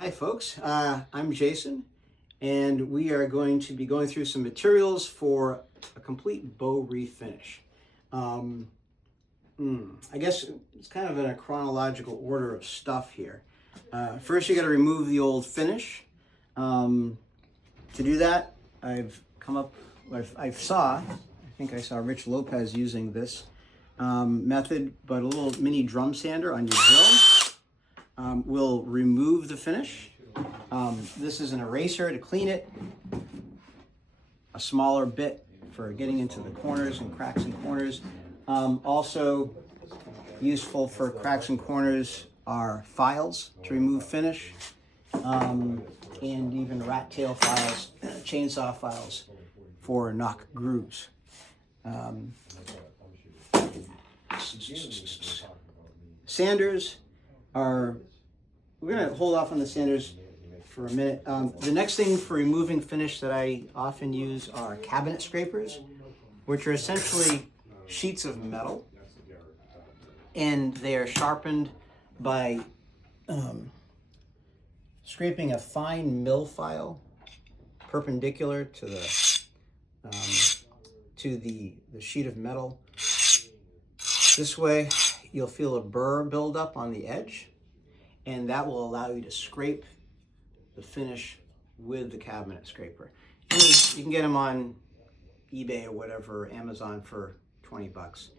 Hi folks, I'm Jason, and we are going to be going through some materials for a complete bow refinish. I guess it's kind of in a chronological order of stuff here. First you got to remove the old finish. To do that, I think I saw Rich Lopez using this method, but a little mini drum sander on your drill. We'll remove the finish. This is an eraser to clean it, a smaller bit for getting into the corners and cracks and corners. Also useful for cracks and corners are files to remove finish, and even rat tail files, chainsaw files for knock grooves. Sanders are, we're going to hold off on the sanders for a minute. The next thing for removing finish that I often use are cabinet scrapers, which are essentially sheets of metal, and they are sharpened by scraping a fine mill file perpendicular to the sheet of metal. This way you'll feel a burr build up on the edge, and that will allow you to scrape the finish with the cabinet scraper. And you can get them on eBay or whatever, Amazon for 20 bucks.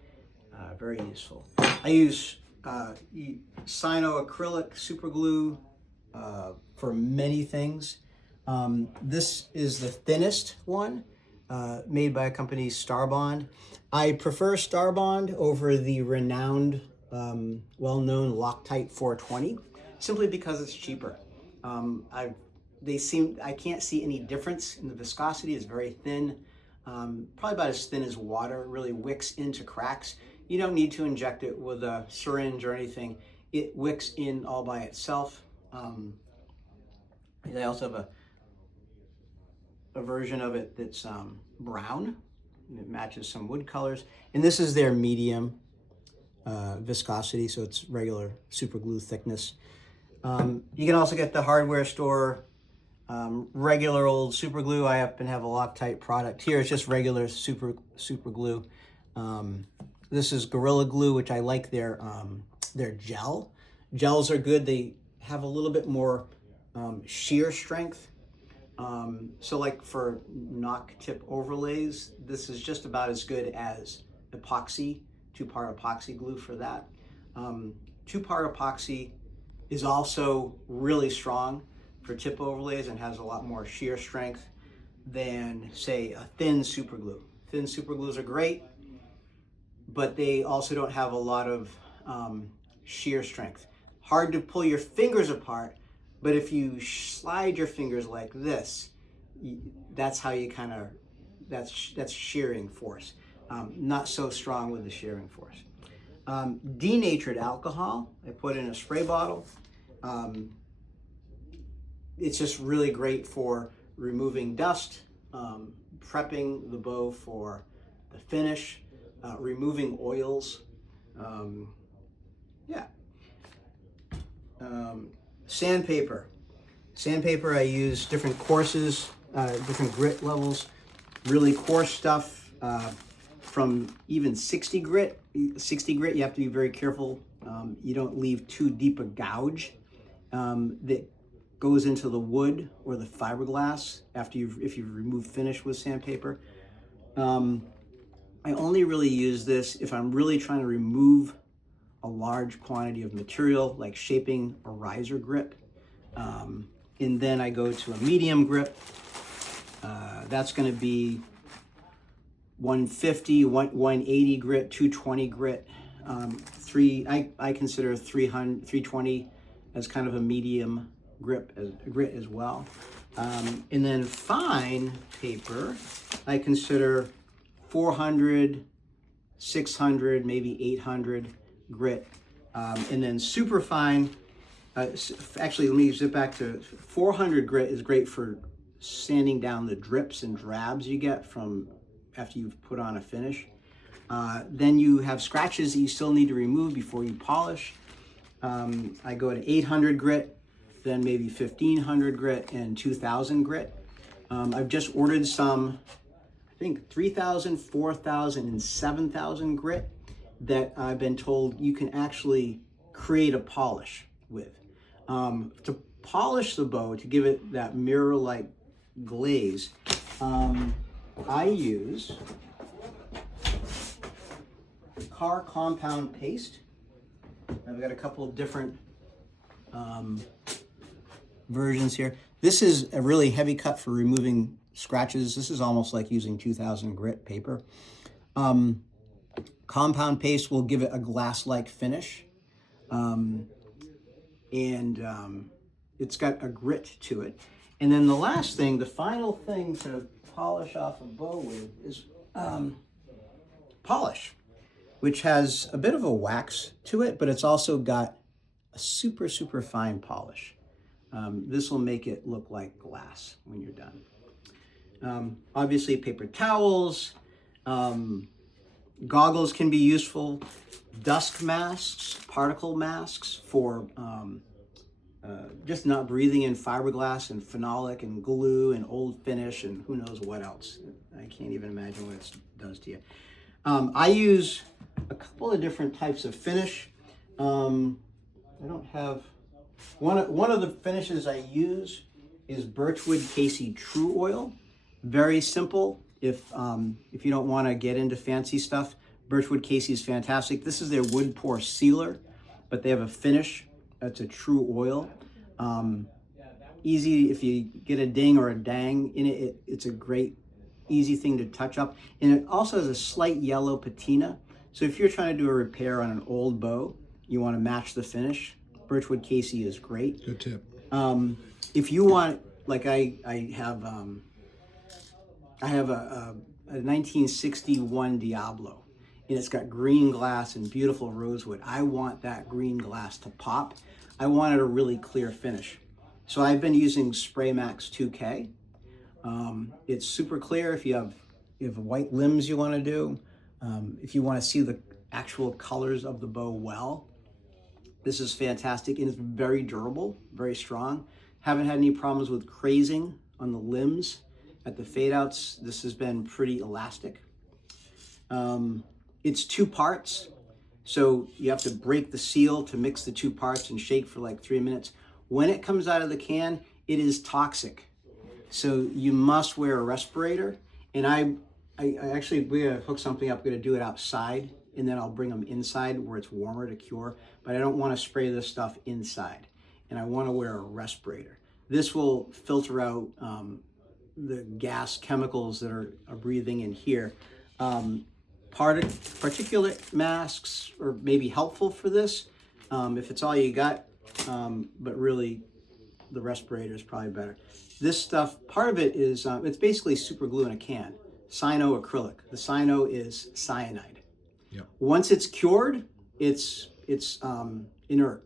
Very useful. I use cyanoacrylic super glue for many things. This is the thinnest one, made by a company, Starbond. I prefer Starbond over the renowned, well-known Loctite 420, simply because it's cheaper. I can't see any difference in the viscosity. It's very thin, probably about as thin as water. It really wicks into cracks. You don't need to inject it with a syringe or anything. It wicks in all by itself. They also have a version of it that's brown. It matches some wood colors. And this is their medium viscosity, so it's regular super glue thickness. You can also get the hardware store regular old super glue. I happen to have a Loctite product here. It's just regular super glue. This is Gorilla Glue, which I like their gel. Gels are good. They have a little bit more shear strength. So like for knock tip overlays, this is just about as good as epoxy, two-part epoxy glue for that. Two-part epoxy is also really strong for tip overlays and has a lot more shear strength than, say, a thin super glue. Thin super glues are great, but they also don't have a lot of shear strength. Hard to pull your fingers apart, but if you slide your fingers like this, that's how you kind of, that's shearing force. Not so strong with the shearing force. Denatured alcohol, I put in a spray bottle. It's just really great for removing dust, prepping the bow for the finish, removing oils. Sandpaper. Sandpaper, I use different courses, different grit levels, really coarse stuff from even 60 grit. 60 grit, you have to be very careful. You don't leave too deep a gouge that goes into the wood or the fiberglass if you've removed finish with sandpaper. I only really use this if I'm really trying to remove a large quantity of material, like shaping a riser grip. And then I go to a medium grip. That's going to be 150, 180 grit, 220 grit. I consider 320 as kind of a medium grit as well. And then fine paper, I consider 400, 600, maybe 800 grit. And then super fine, actually let me zip back to 400 grit is great for sanding down the drips and drabs you get from after you've put on a finish. Then you have scratches that you still need to remove before you polish. I go to 800 grit then maybe 1500 grit and 2000 grit. I've just ordered some, I think 3000, 4000, and 7000 grit that I've been told you can actually create a polish with. To polish the bow, to give it that mirror-like glaze, I use car compound paste. I've got a couple of different versions here. This is a really heavy cut for removing scratches. This is almost like using 2000 grit paper. Compound paste will give it a glass-like finish. It's got a grit to it. And then the last thing, the final thing to polish off a bow with is polish, which has a bit of a wax to it, but it's also got a super, super fine polish. This will make it look like glass when you're done. Obviously, paper towels, goggles can be useful, dust masks, particle masks for just not breathing in fiberglass and phenolic and glue and old finish and who knows what else. I can't even imagine what it does to you. I use a couple of different types of finish. I don't have, one of the finishes I use is Birchwood Casey True Oil. Very simple. If you don't want to get into fancy stuff, Birchwood Casey is fantastic. This is their wood pour sealer, but they have a finish that's a true oil. Easy, if you get a ding or a dang in it, it's a great, easy thing to touch up. And it also has a slight yellow patina. So if you're trying to do a repair on an old bow, you want to match the finish, Birchwood Casey is great. Good tip. If you want, like I have a 1961 Diablo, and it's got green glass and beautiful rosewood. I want that green glass to pop. I wanted a really clear finish. So I've been using Spray Max 2K. It's super clear if you have white limbs you want to do. If you want to see the actual colors of the bow well, this is fantastic, and it's very durable, very strong. Haven't had any problems with crazing on the limbs. At the fade outs, this has been pretty elastic. It's 2 parts, so you have to break the seal to mix the 2 parts and shake for like 3 minutes. When it comes out of the can, it is toxic. So you must wear a respirator. And I actually, we're gonna hook something up, we're gonna do it outside, and then I'll bring them inside where it's warmer to cure. But I don't wanna spray this stuff inside, and I wanna wear a respirator. This will filter out the gas chemicals that are breathing in here. Particulate masks are maybe helpful for this if it's all you got, but really the respirator is probably better. This stuff, part of it is, it's basically super glue in a can, cyanoacrylic. The cyano is cyanide. Yep. Once it's cured, it's inert.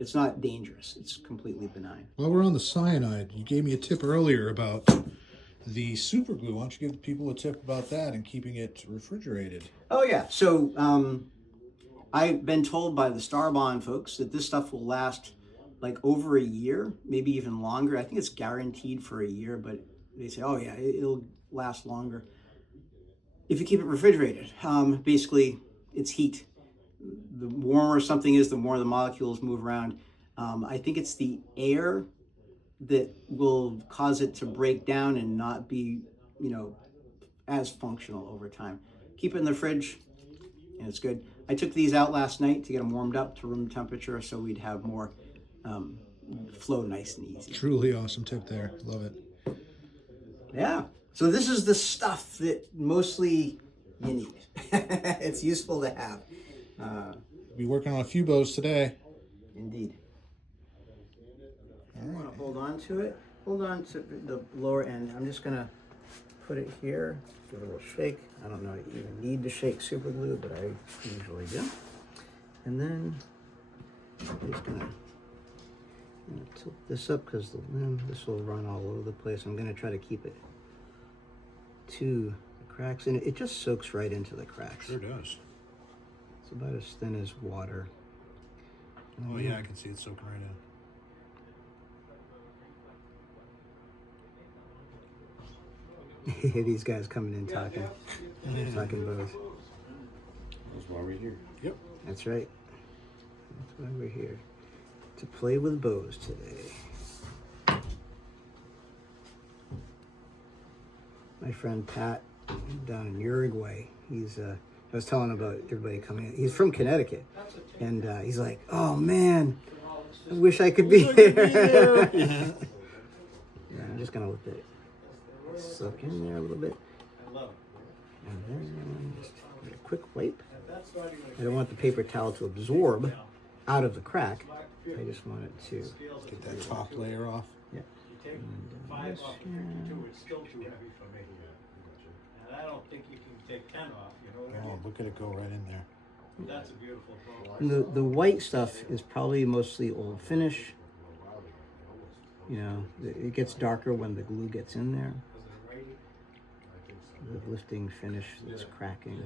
It's not dangerous. It's completely benign. While we're on the cyanide, you gave me a tip earlier about the super glue. Why don't you give people a tip about that and keeping it refrigerated? Oh yeah, so I've been told by the Starbond folks that this stuff will last like over a year, maybe even longer. I think it's guaranteed for a year, but they say, oh yeah, it'll last longer if you keep it refrigerated. Basically, it's heat. The warmer something is, the more the molecules move around. I think it's the air that will cause it to break down and not be, as functional over time. Keep it in the fridge, and it's good. I took these out last night to get them warmed up to room temperature so we'd have more flow nice and easy. Truly awesome tip there. Love it. Yeah. So this is the stuff that mostly you need. It's useful to have. Be working on a few bows today. Indeed. All I right. want to hold on to it. Hold on to the lower end. I'm just going to put it here, give it a little shake. I don't know if you even need to shake super glue, but I usually do. And then I'm just going to tilt this up because this will run all over the place. I'm going to try to keep it to the cracks, and it just soaks right into the cracks. Sure does. It's about as thin as water. Oh yeah, I can see it soaking right in. These guys coming in talking bows. That's why we're here. Yep. That's right. That's why we're here. To play with bows today. My friend Pat down in Uruguay, I was telling about everybody coming in. He's from Connecticut. And he's like, oh man, I wish I could be there. Yeah, I'm just going to let it soak in there a little bit. And then just a quick wipe. I don't want the paper towel to absorb out of the crack. I just want it to Get that top layer off. yeah. Take 5 off, you take 2, it's still too heavy for me. And I don't think you can take 10 off, you know what I Oh, mean? look at it go right in there. That's a beautiful bow. And the white stuff is probably mostly old finish. You know, it gets darker when the glue gets in there. The lifting finish that's cracking.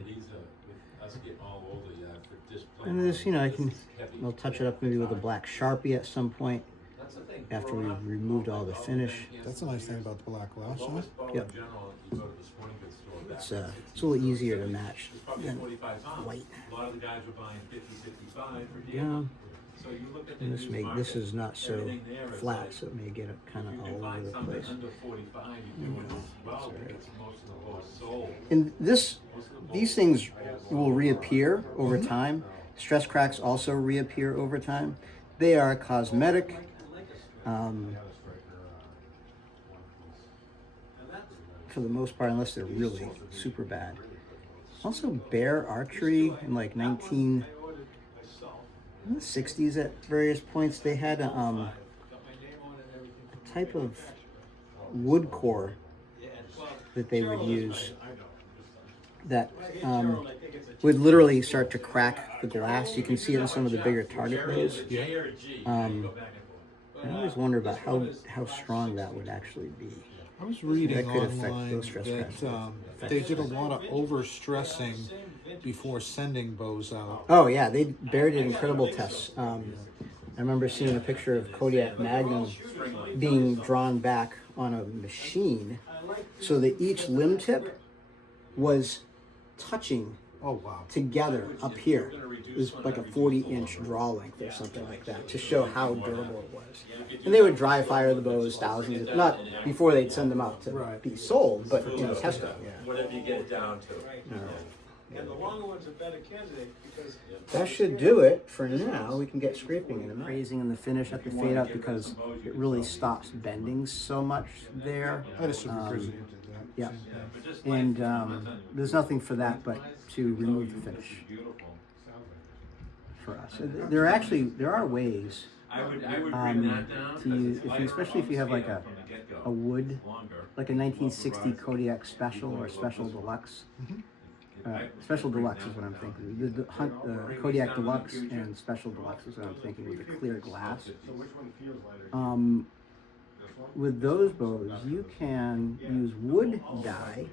And this, you know, I'll touch it up maybe with a black Sharpie at some point after we've removed all the finish. That's a nice thing about the black glass, huh? Yep. It's a little easier to match than white. A lot of the guys were buying 50, 55 for Yeah. So you look at And this is not so flat, so it may get it kind of all over the place. under 45, you're doing this well because most of the bows sold. And these things will reappear over time. Stress cracks also reappear over time. They are cosmetic. For the most part, unless they're really super bad. Also, Bear Archery in like 1960s at various points, they had a type of wood core that they would use that would literally start to crack the glass. You can see it in some of the bigger target bows. I always wonder about how strong that would actually be. I was reading That could affect online those stress cracks. that they did a lot of over-stressing before sending bows out. Oh yeah, Bear did incredible tests. I remember seeing a picture of Kodiak Magnum being drawn back on a machine so that each limb tip was touching Oh, wow. together up here. It was like a 40-inch draw length or something like that to show how durable it was. And they would dry fire the bows thousands, not before they'd send them out to be sold, but test them. Whatever you get it down to. And the longer one's a better candidate because That should do it for now. We can get scraping in a minute. Raising in the finish at the fade up because it really stops bending so much there. I had a super grizzly who did that. Yeah. And there's nothing for that but to remove the finish for us. There are ways I would bring that down. to use, especially if you have like a wood, like a 1960 Kodiak Special or Special Deluxe. Special Deluxe is what I'm thinking. The Kodiak Deluxe and Special Deluxe is what I'm thinking with the clear glass. With those bows, you can use wood dye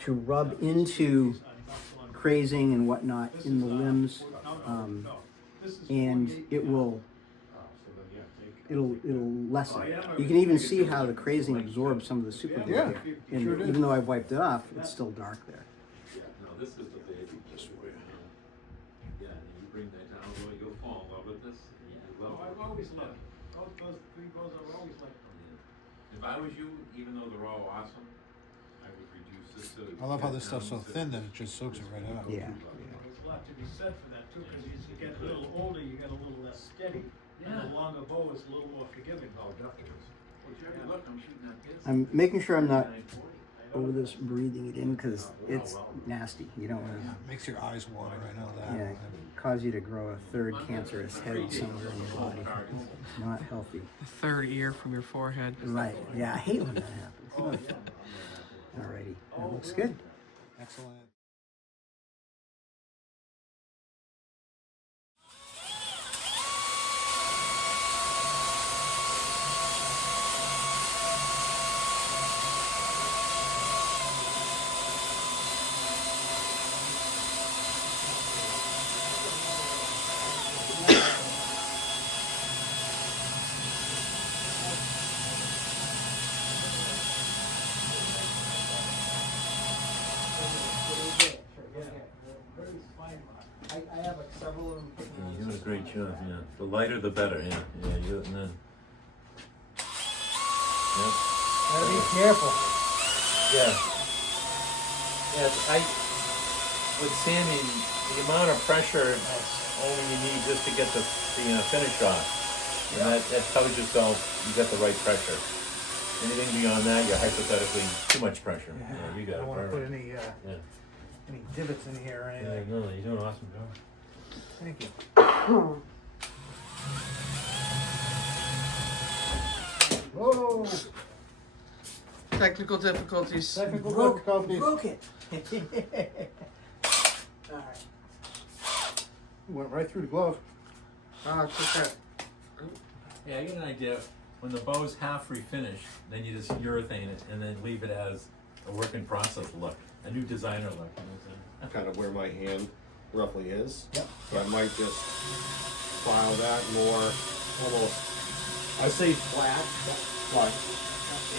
to rub into crazing and whatnot in the limbs, and it'll lessen. You can even see how the crazing absorbs some of the super glue Yeah, here. And sure did. even though I've wiped it off, it's still dark there. No, this is the baby. This way. Yeah, you bring that down, you'll fall in love with this. You love I've it. always loved those 3 bows. I've always liked them. If I was you, even though they're all awesome, I would reduce this to. I love how this stuff's so thin that it just soaks it right out. Yeah. There's a lot to be said for that too, because as you get a little older, you get a little less steady. And Yeah. the longer bow is a little more forgiving. Oh, definitely. Well, Jerry, look, I'm shooting that kiss. I'm making sure I'm not over this breathing it in because it's nasty. You don't want Yeah, it makes your eyes water, I know that. to cause you to grow a third cancerous head somewhere in your body. It's not healthy. A third ear from your forehead. Right. Yeah, I hate when that happens. Alrighty. That looks good. Excellent. I have several of them. You're doing a great job, yeah. The lighter the better, yeah. Yeah, you and then. Yep. Gotta be careful. Yeah. Yeah, with sanding, the amount of pressure only you need just to get the finish off. And that tells yourself you got the right pressure. Anything beyond that, you're hypothetically too much pressure. Yeah, you got I it. don't want to put Perfect. any divots in here or Yeah, anything. no, you're doing an awesome job. Thank you. Whoa! Technical difficulties. Technical Broke difficulties. it. All right. Went right through the glove. Oh, just that. Yeah, I get an idea. When the bow's half refinished, then you just urethane it and then leave it as a work in process look, a new designer look. You know what I'm saying? Kind of where my hand roughly is. Yep. So I might just file that more, almost, I say flat, but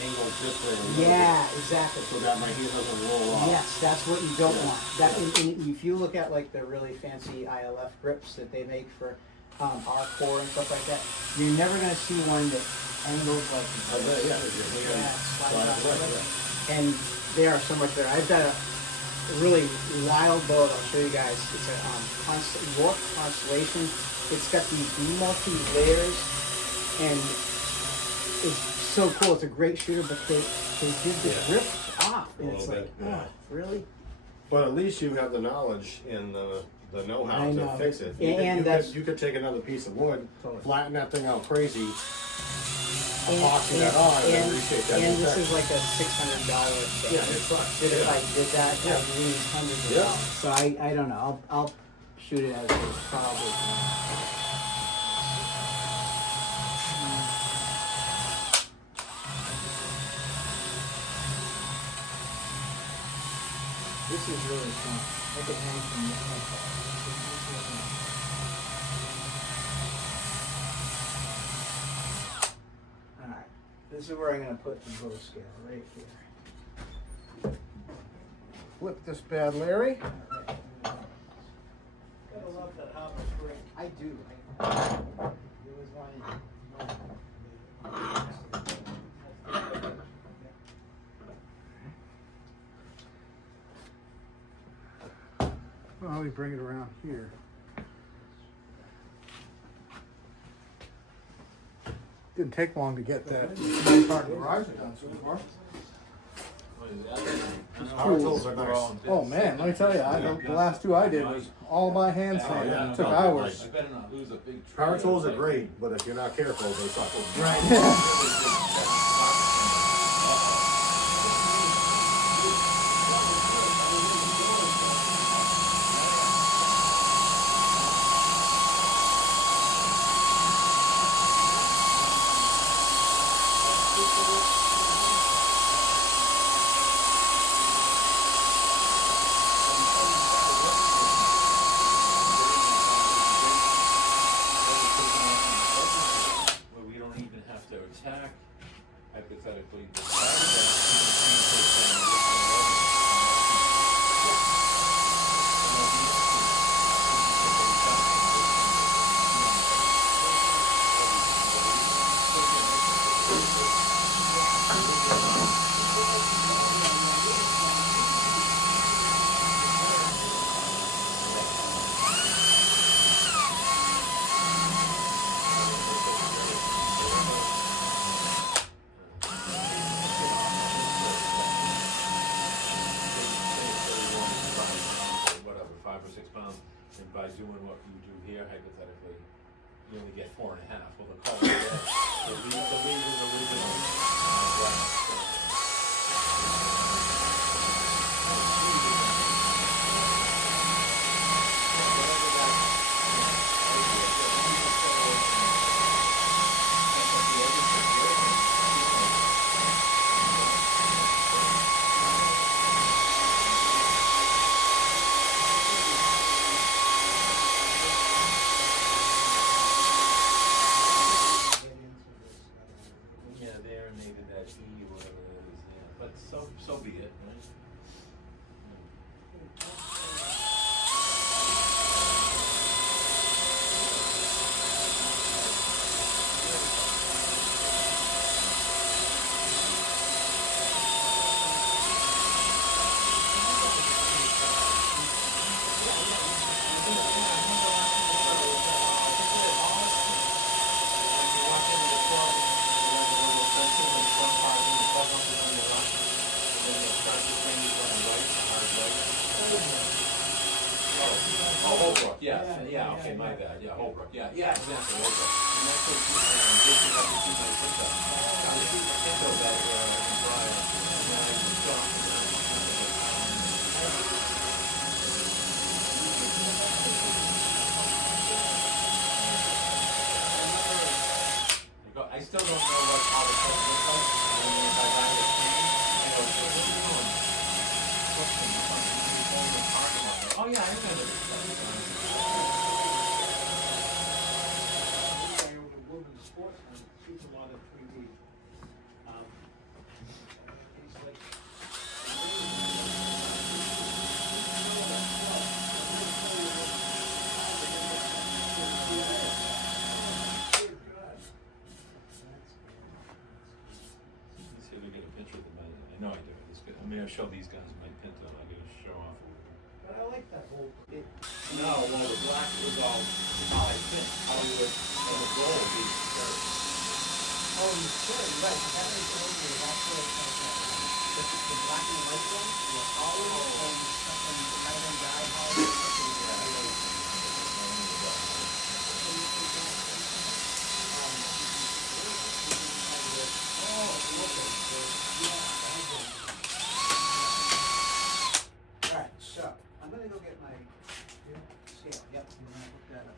angled just a little bit. Yeah, exactly. So that my hand doesn't roll off. Yes, that's what you don't want. That, and if you look at like the really fancy ILF grips that they make for R4 and stuff like that, you're never gonna see one that angles like this. Yeah, Slides out like that. And they are so much better. I've got a really wild bow that I'll show you guys. It's a York Constellation. It's got these multi-layers, and it's so cool. It's a great shooter, but they did the grip off, and it's like, oh, really? But at least you have the knowledge and the know-how I to know. fix it. And that's- you could take another piece of wood, Totally. flatten that thing out crazy, epoxy that on, and then reshape that. And this whole is like a $600 set. Yeah, it sucks. That if Yeah. I did that, I'd lose hundreds of Yeah. dollars. So I don't know. I'll shoot it as it's probably. This is really fun. I could hang from this one. Alright, this is where I'm going to put the bow scale, right here. Flip this bad Larry. Gotta love that hopper spring. I do. There was one. Well, let me bring it around here. Didn't take long to get that main part of the garage done so far. Power tools are nice. Oh man, let me tell you, the last two I did was all by hand sanding. yeah. It took No, hours. I better not lose a big tree. Power tools are great, but if you're not careful, they suck. Where we don't even have to attack, hypothetically, the side whatever, 5 or 6 pounds, and by doing what you do here, hypothetically, you only get 4.5. Well, the color, the lead is original glass. Yeah, there, maybe that E or whatever that is, yeah. But so be it, right? Yeah, okay, my bad, yeah, Holbrook, yeah, exactly, Holbrook. And that's what you said, I'm just about to keep my Pinto. I was keeping my Pinto back there, I can drive, and then I can stop. I still don't know what how the phone looks like. I mean, if I buy the screen, I go, where are you going? Oh yeah, I remember this. Let's see if we get a picture of the man. I know I do. It's good. I'm gonna show these guys my Pinto. I'm gonna show off a little bit. But I like that whole. No, well, the black was all polished, Hollywood, and the gold would be dirt. Oh, you should, right, that makes it okay, that's what it's like, the black and white one, the olive, and something, the kind of dye olive. Alright, so, I'm gonna go get my scale, yep, I'm gonna look that up.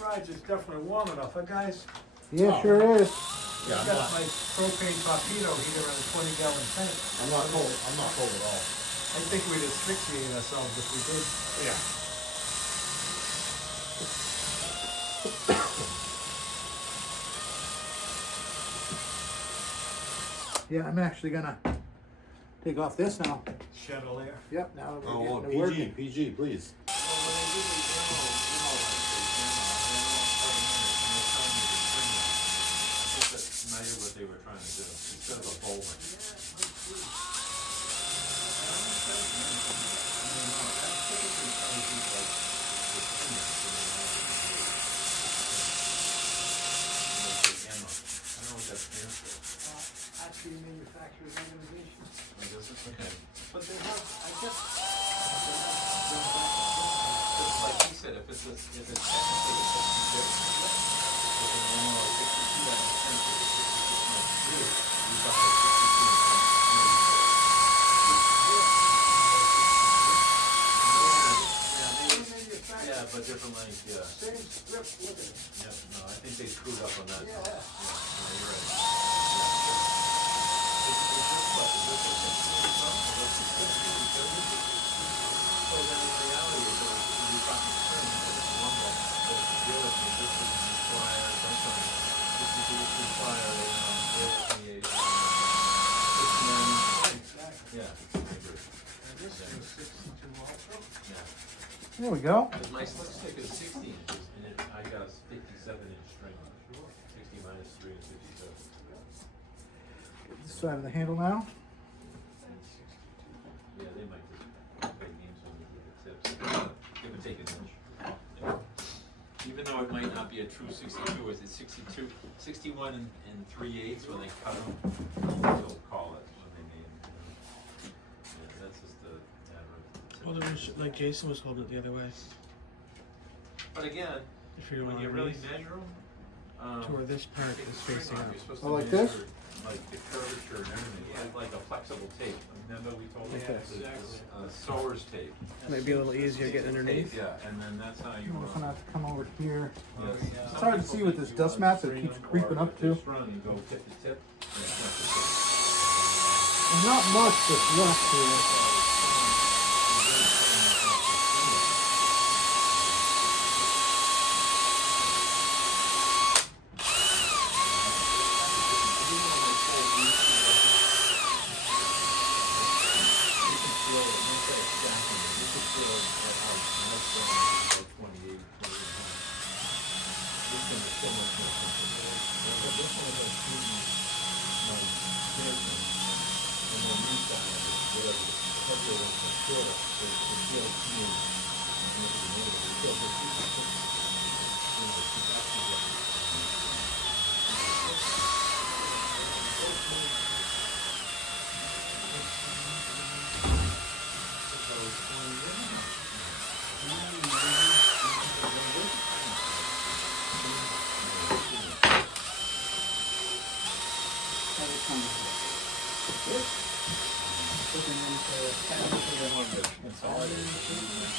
Rides is definitely warm enough, huh guys? Yeah, sure is. Yeah, I've got my propane torpedo heater in a 20-gallon tank. I'm not cold at all. I think we'd asphyxiate ourselves if we did. Yeah. Yeah, I'm actually gonna take off this now. Chandelier. Yep, now that Oh, we're getting to work. PG, please. What they were trying to do instead of a bowling. Actually, manufacturer's organization. Okay. But they have, I guess. Just like he said, if it's technically a 66, with an MO of 62 that makes sense, if it's 66.2, you buy a 62.3. Yeah, but different length, yeah. Same strip, look at it. Yeah, no, I think they screwed up on that. Yeah. No, you're right. Is this what? Is this a 60 So then in reality, if you're talking terms, it's lumber, so it's dealer resistance require, sometimes, this is require, yeah, I agree. And this is 62 also. Yeah. There we go. Because my slick stick is 60 inches, and I got a 57-inch string. 60 minus 3 is 57. This side of the handle now. Yeah, they might just play games on the tips. Give or take an inch. Yeah. Even though it might not be a true 62, is it 62, 61 and 3/8 when they cut them? They'll call it when they made them. Yeah, that's just the matter of. Well, there was, like Jason was holding it the other way. But again, If you're when doing you it really really measure them, to where this part take is the string facing off, up. you're supposed Oh, to like this? measure, like the curvature and everything, like a flexible tape. Remember we told you Yeah, this, sewer's tape. Might be a little easier getting underneath. Yeah, and then that's how you. I'm gonna have to come over here. Yes. It's hard to see with this dust mat that keeps creeping up too. Just run and go tip to tip. and it's not the tip. There's not much that's left here. This one is so much more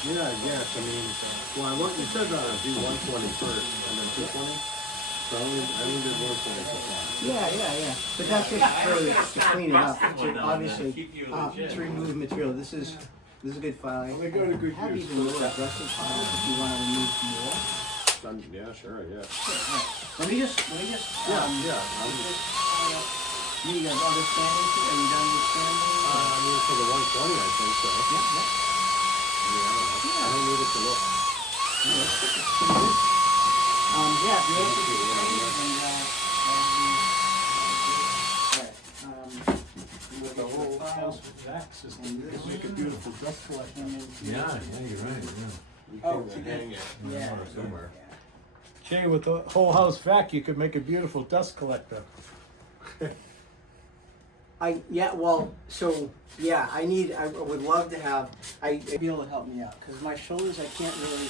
Yeah, I guess. I mean, well, I looked. You said do 120 first, and then 220. So I only did 120 so far. Yeah. But that's just to clean it up. To obviously, to remove material. This is a good file. They go to good Have use. even more aggressive files if you want to remove more. Yeah, sure, yeah. Let me just. You guys understanding? Are you done understanding? I mean, for the 120, I think so. Yeah. I don't need it to look. Yeah, if you have to do it, the whole house and Make a beautiful dust collection. Yeah, you're right, yeah. Oh, You can hang it. yeah. Somewhere. Jay, with the whole house vac, you could make a beautiful dust collector. I would love to have, be able to help me out, because my shoulders, I can't really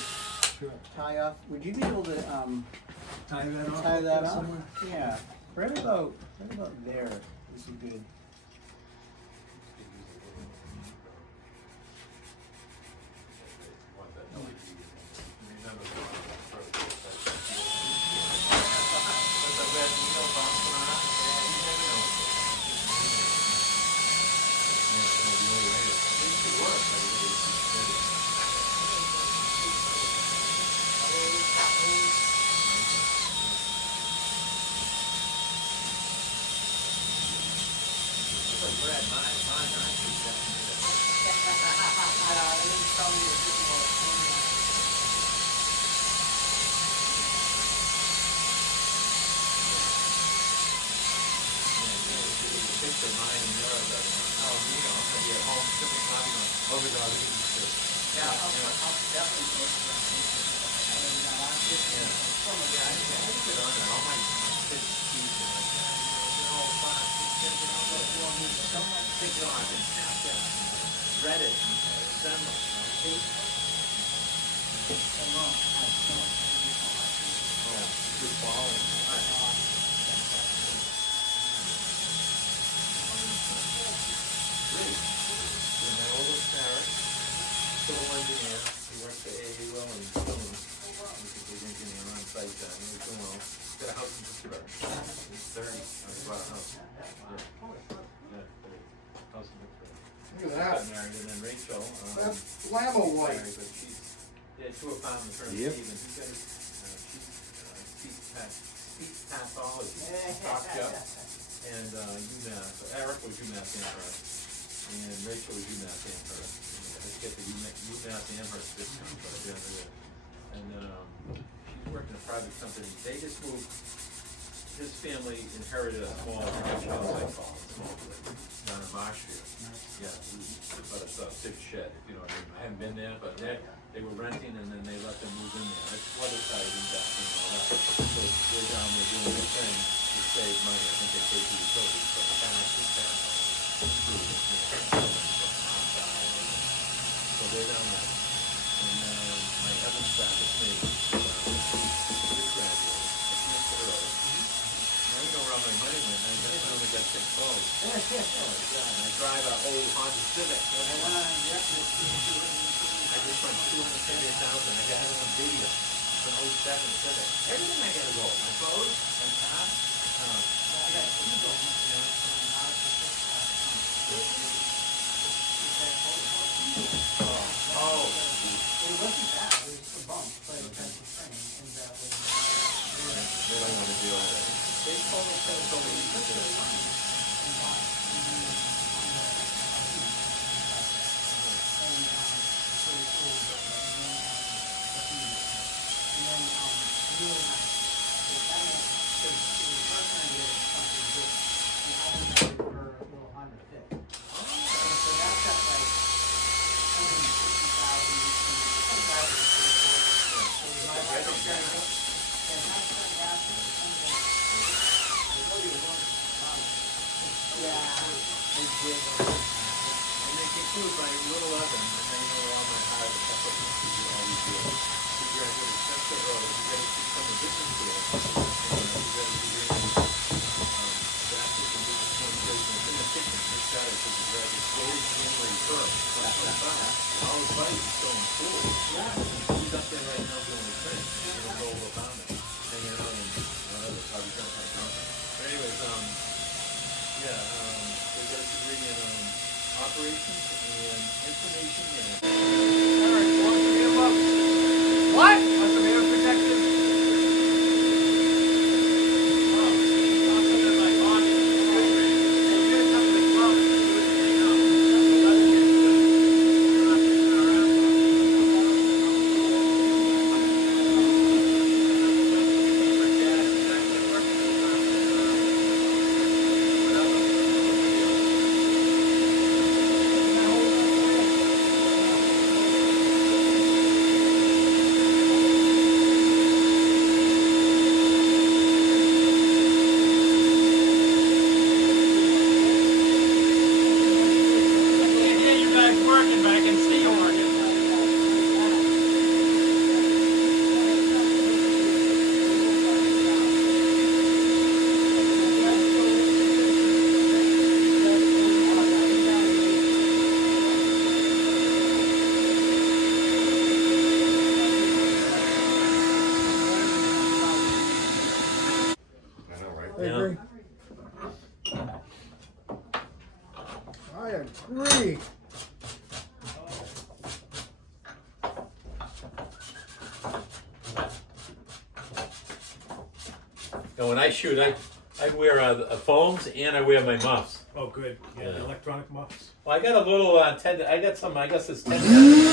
tie off. Would you be able to, tie that off? Yeah, right about there is a good. Look at that. Married, and then Rachel. That's Lambo white. married, but she's, they had two of them, her and Yep. Steve, and he's got his, speech pathology, stopped up, and UMass, Eric was UMass Amherst, and Rachel was UMass Amherst. I just get the UMass Amherst discount, but at the end of it. And she's working in a private company. They just moved, his family inherited a small production house, I call it, small place, down in Marshfield. Yeah, but it's a big shed, if you know what I mean. I haven't been there, but they were renting and then they let them move in there. It's weather-tight and that and all that. So they're down there doing their thing to save money. I think they pay for utilities, but the town actually passed. So they're down there. And my Evans back with me, just graduated. I can't put her over. I don't know where all my money went. I guess I only got 6 calls. Oh, God. And I drive an old Honda Civic. I just went 270,000. I got it on video. It's an 07 Civic. Everything I gotta go. My clothes, my car. I got 2 goals. Oh. It wasn't that, it was the bump, but it got the frame, and that was. They don't want to deal with it. They told me to go to the smooth by 111, and I know all my hard pepper you always do. You graduate except early, you get it from a different tool. You get a degree in graphics and business communication. It's in the kitchen, just got it because you graduate storage and recurve. All his buddies are still in school. He's up there right now doing the print. He's going to go over Obama, hanging out and whatever, probably going to come. But anyways, yeah, they got a degree in operations and information management. Alright, want some earmuffs? What? Want some ear protection? Oh, something in my pocket. Here's something that's wrong. I agree. I agree. And when I shoot, I wear foams and I wear my muffs. Oh, good. Yeah, Yeah. the electronic muffs. Well, I got a little tendon. I got some. I guess it's tendon.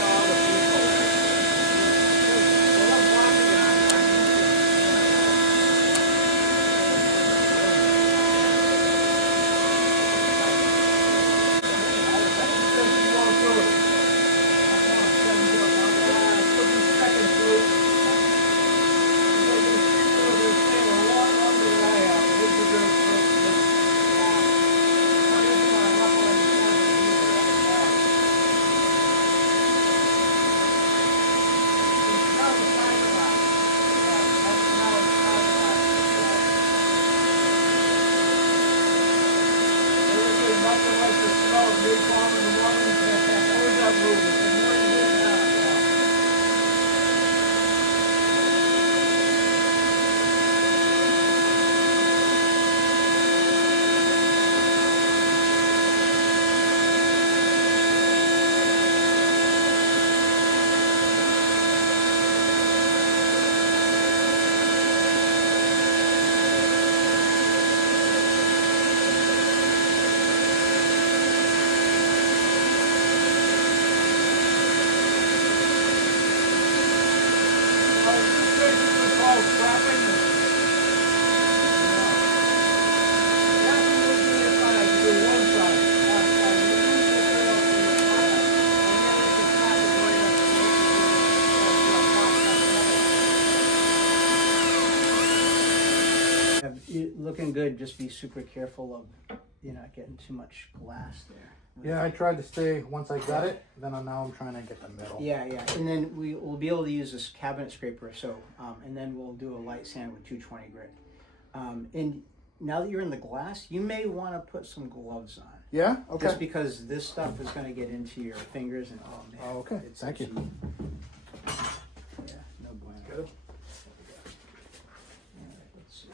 all the people. They love watching it on nothing like the snow, new farm in the morning, where's that movie? The morning is now. Looking good, just be super careful of you're not getting too much glass there. Yeah, I tried to stay once I got it. Then now I'm trying to get the middle. Yeah, and then we'll be able to use this cabinet scraper. So, and then we'll do a light sand with 220 grit. And now that you're in the glass, you may want to put some gloves on. Yeah. Okay. Just because this stuff is going to get into your fingers and oh man. Oh, okay. It's Thank you. Yeah, no bueno. Good. Let's see.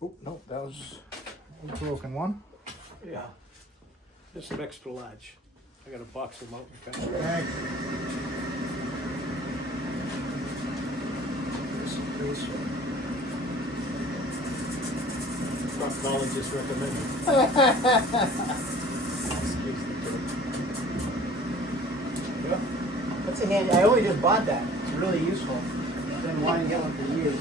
Oh no, that was a broken one. Yeah. Just some extra large. I got a box of them out in the car. Thanks. Proctologist recommended. Yeah. That's a handy. I only just bought that. It's really useful. I've been wanting to get one for years.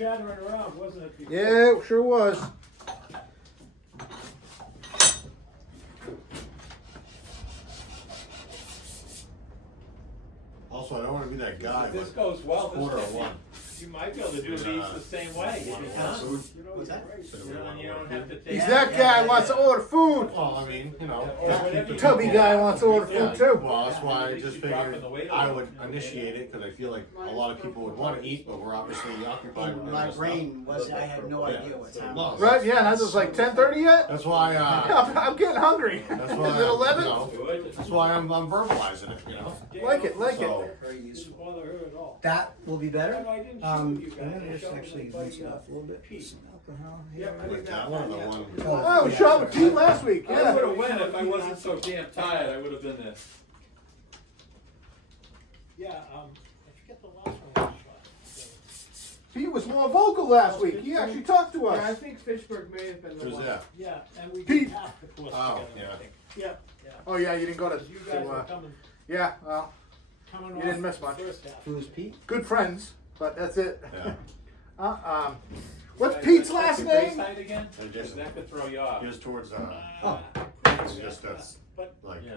chattering around, wasn't it? before? Yeah, it sure was. Also, I don't want to be that guy. If this but goes well, quarter this of one. you might be able to do these the same way. Want Huh? food? What's that? So we You know, want and you don't have to take. He's that guy wants to order food. Well, I mean, you know. Or whatever you Tubby want. guy wants to order Yeah, food too. well, that's why I At least just you're dropping figured the weight a I little. would initiate it because I feel like a lot of people would want to eat, but we're obviously occupied with My other stuff. brain was, I had no Yeah. idea what time it Well, was. Right? Yeah, and that's just like 10:30 yet. That's why. I'm getting hungry. That's why. Is it 11? You know, that's why I'm verbalizing it. You know. Like it, like So, it. Very useful. Didn't bother her at all. That will be better. No, I didn't shoot you guys. I'm gonna I just shot actually with my rinse it buddy, off a little bit. Pete. Some alcohol Yeah, here. I like did that one, or the one. Oh, we shot with Pete last week. I Yeah. would have went if I wasn't so damn tired. I would have been there. Yeah, I forget the last one I shot. Pete was more vocal last week. He actually talked to Yeah, I us. think Fitchburg may have been the Who's one. that? Yeah, and we Pete. did half the course Oh, together, yeah. I think. Yeah, yeah. Oh yeah, you didn't go to. You guys were coming, Yeah, well, coming You off didn't miss the much. first half. Who's Pete? good friends, but that's it. Yeah. What's Guys, Pete's let's last check the grace name? height again? And 'Cause just- that could throw you off. Just towards Oh, it's just But like Yeah.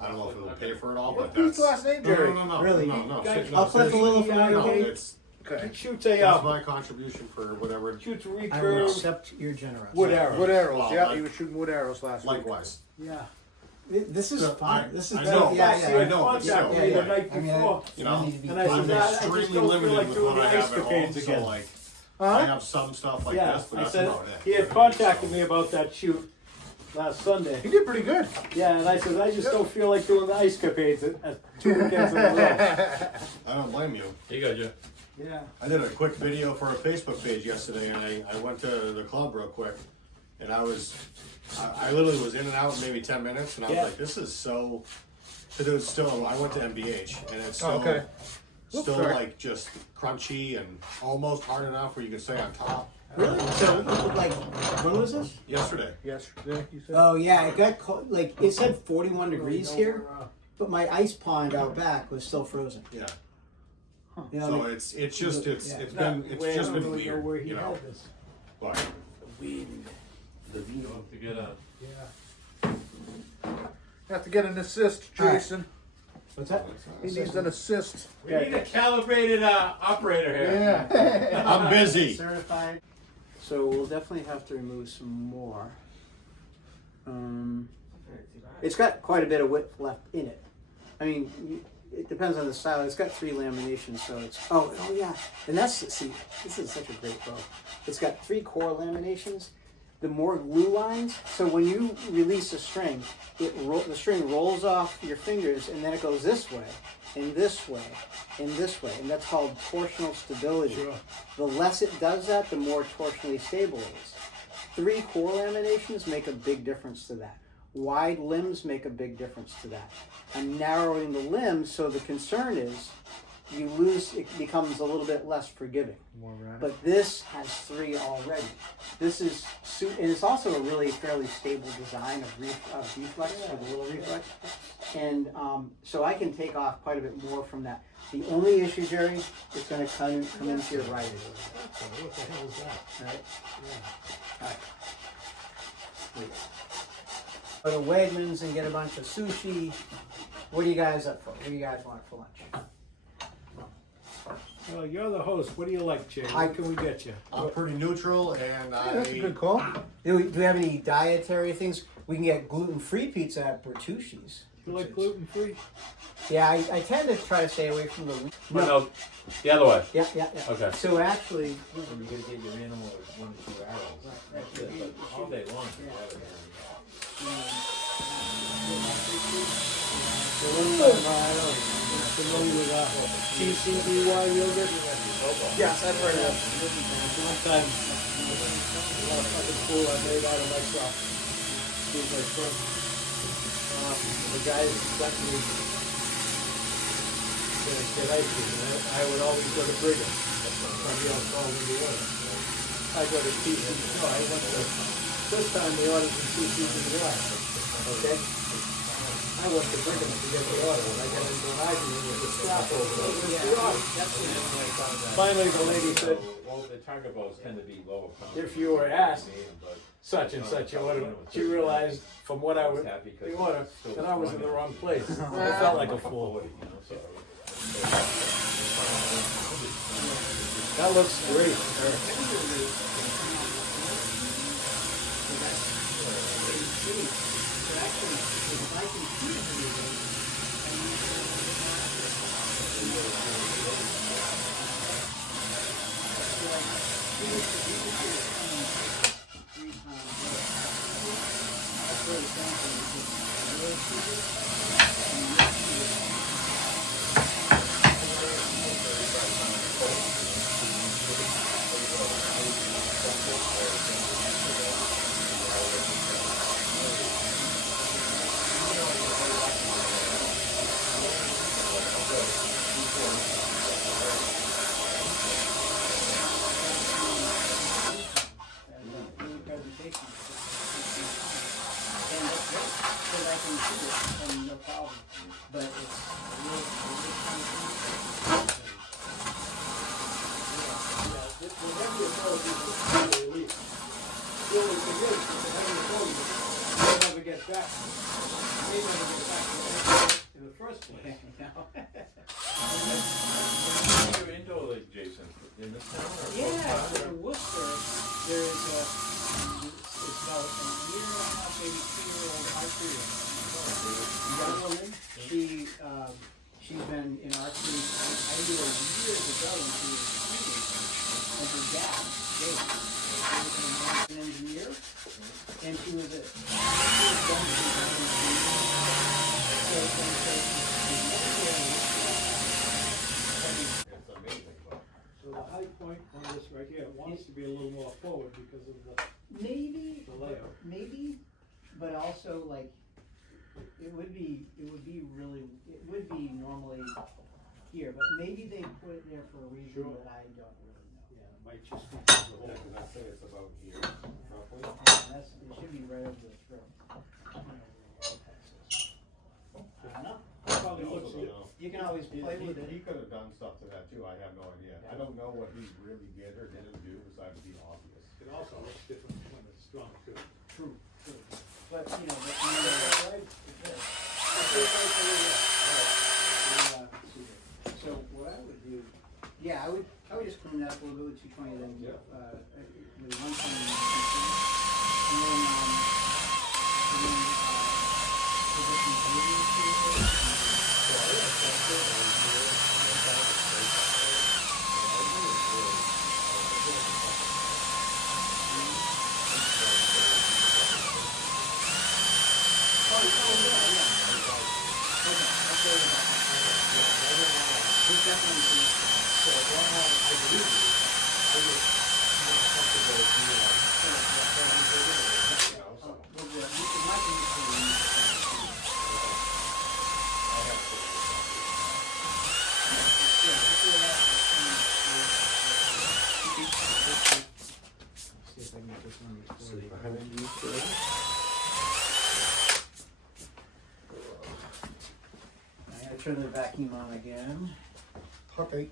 I don't know if it'll pay for it all, What's but Pete's that's. last name, No, Jerry? no, no, no, Really? no, no. Guys, no, I'll click a little for you, No, okay? it's Okay. he shoots that's my contribution for whatever. shoots I will recurve accept your generosity. wood arrows. Wood arrows. Well, Yeah, like- he was shooting wood arrows last week. Likewise. Yeah. This is So, fun. This is I better. know, Yeah, but- yeah. I know, but Contact still, me yeah, the yeah. night I mean, before. You know, need to be And I said, I'm "Nah, I just extremely don't feel limited like with doing what I the have ice at home, capades so again." like I Huh? have some stuff like Yeah, this, but I that's said, about it. he had contacted me about that shoot last Sunday. He did pretty good. Yeah, and I said, I just don't feel like doing the ice capades at 2 weekends in a row. I don't blame you. Here you go, Joe. Yeah. I did a quick video for a Facebook page yesterday, and I went to the club real quick, and I literally was in and out in maybe 10 minutes, and I was Yeah. like, this is so, because it was still, I went to MBH, and it's still, Oh, okay. still sorry. like just crunchy and almost hard enough where you can stay on top. Really? So, like, when was this? Yesterday. Yesterday, you said. Oh yeah, it got cold. Like it said 41 degrees here, but my ice pond out back was still frozen. Yeah. You know, So like, it's just Yeah. it's I just don't been really know where weird, he you know. had this. But wind. You'll have to get a. Yeah. Have to get an assist, All right. Jason. What's that? He needs an assist. We need a calibrated operator here. Yeah. I'm busy. Certified. So we'll definitely have to remove some more. It's got quite a bit of width left in it. I mean, it depends on the style. It's got 3 laminations, so it's oh yeah, and that's see, this is such a great bow. It's got 3 core laminations. The more glue lines, so when you release a string, the string rolls off your fingers, and then it goes this way, and this way, and this way, and that's called torsional stability. Sure. The less it does that, the more torsionally stable it is. 3 core laminations make a big difference to that. Wide limbs make a big difference to that. I'm narrowing the limbs, so the concern is you lose, it becomes a little bit less forgiving. More right. But this has 3 already. This is, and it's also a really fairly stable design of reflex, with a little reflex. And so I can take off quite a bit more from that. The only issue, Jerry, is going to come into your right. What the hell is that? All right? All right. Wait. Go to Wegmans and get a bunch of sushi. What are you guys up for? What do you guys want for lunch? Well, you're the host. What do you like, Jay? I- What can we get you? I'm pretty neutral, and Yeah, that's a I good call. Do we have any dietary things? We can get gluten-free pizza at Bertucci's. You like gluten free? Yeah, I tend to try to stay away from the. But no, the other way. Yeah. Okay. So actually, You gotta get your animal with 1 to 2 arrows. That's it, but all day long. Familiar with TCBY yogurt? yeah, I've heard of that. One time, a lot of fucking fool I made out of myself. Excuse my French. The guy got me get ice cream, and I would always go to Brigham. Somebody else called me the order. I go to TCBY. I went to, this time they ordered from TCBY. Okay? I went to Brigham to get the order, and I got into an argument with the staff over it. Finally, the lady said, the target bows tend to be lower pound. If you were asked but such and such an order, she realized from what I would, happy 'cause the order, it's still that I was in the strong wrong enough. place. I felt like a fool. 40, you know, so. That looks great. But it's Never get back. They never get back in the first place. You're into like Jason in this town or yeah, in Worcester, there's it's about a year and a half, maybe 2-year-old archery. Young woman, she's been in archery. I knew her years ago when she was a teenager, and her dad, Dave, was an engineer, and she was a It's amazing, but So the high point on this right here wants to be a little more forward because of the layout. maybe, but also like it would be normally here, but maybe they put it there for a reason Sure. that I don't really know. Yeah, it might just be because of the yeah, whole. 'cause I say it's about here, roughly. And it should be right over the throat. I don't know. Probably I looks also good. don't know. You can always play with He it. could have done stuff to that too, I have no idea. I don't know what he really did or didn't do besides be obvious. It also looks different when it's strong too. True. But Right. So what I would do, yeah, I would just clean that up a little bit with 220, then Yeah. with 120, and then put some ingredients to it. See if I can get this one before you. I gotta turn the vacuum on again. Okay.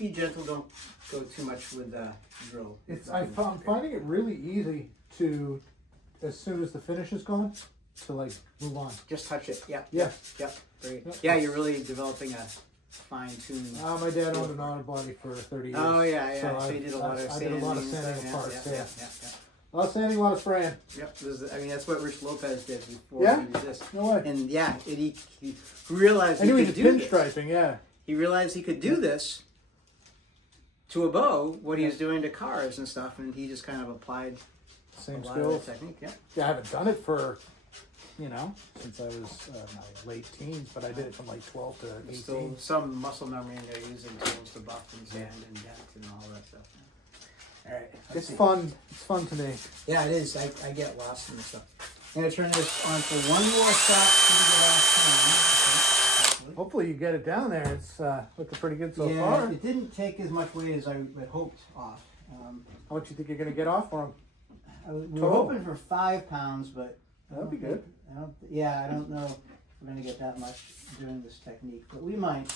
be gentle. Don't go too much with the drill. I'm finding it really easy to, as soon as the finish is gone, to like move on. Just touch it. Yeah. Yeah. Yep. Great. Yep. Yeah, you're really developing a fine-tuned. My dad owned an auto body for 30 years. Oh yeah. So I you did a lot of I sanding. did a lot of and sanding stuff. of parts. Yeah. Yeah. A lot of sanding, a lot of spraying. Yep. I mean, that's what Rich Lopez did before Yeah? he did this. No way. And yeah, he realized And he was could a do this. pinstriping, yeah. He realized he could do this to a bow, what he was doing to cars and stuff, and he just kind of applied Same a lot skills. of the technique. Yeah. Yeah, I haven't done it for, since I was my late teens, but I did it from like 12 to 18. There's still some muscle memory in there using tools to buff and sand and dent and all that stuff. All right. It's fun. It's fun to me. Yeah, it is. I get lost in this stuff. I'm going to turn this on for one more shot to the last time. Hopefully you get it down there. It's looking pretty good so Yeah, far. it didn't take as much weight as I had hoped off. How much you think you're going to get off for them? We were hoping for 5 pounds, but That'd be good. I don't know if we're going to get that much doing this technique, but we might.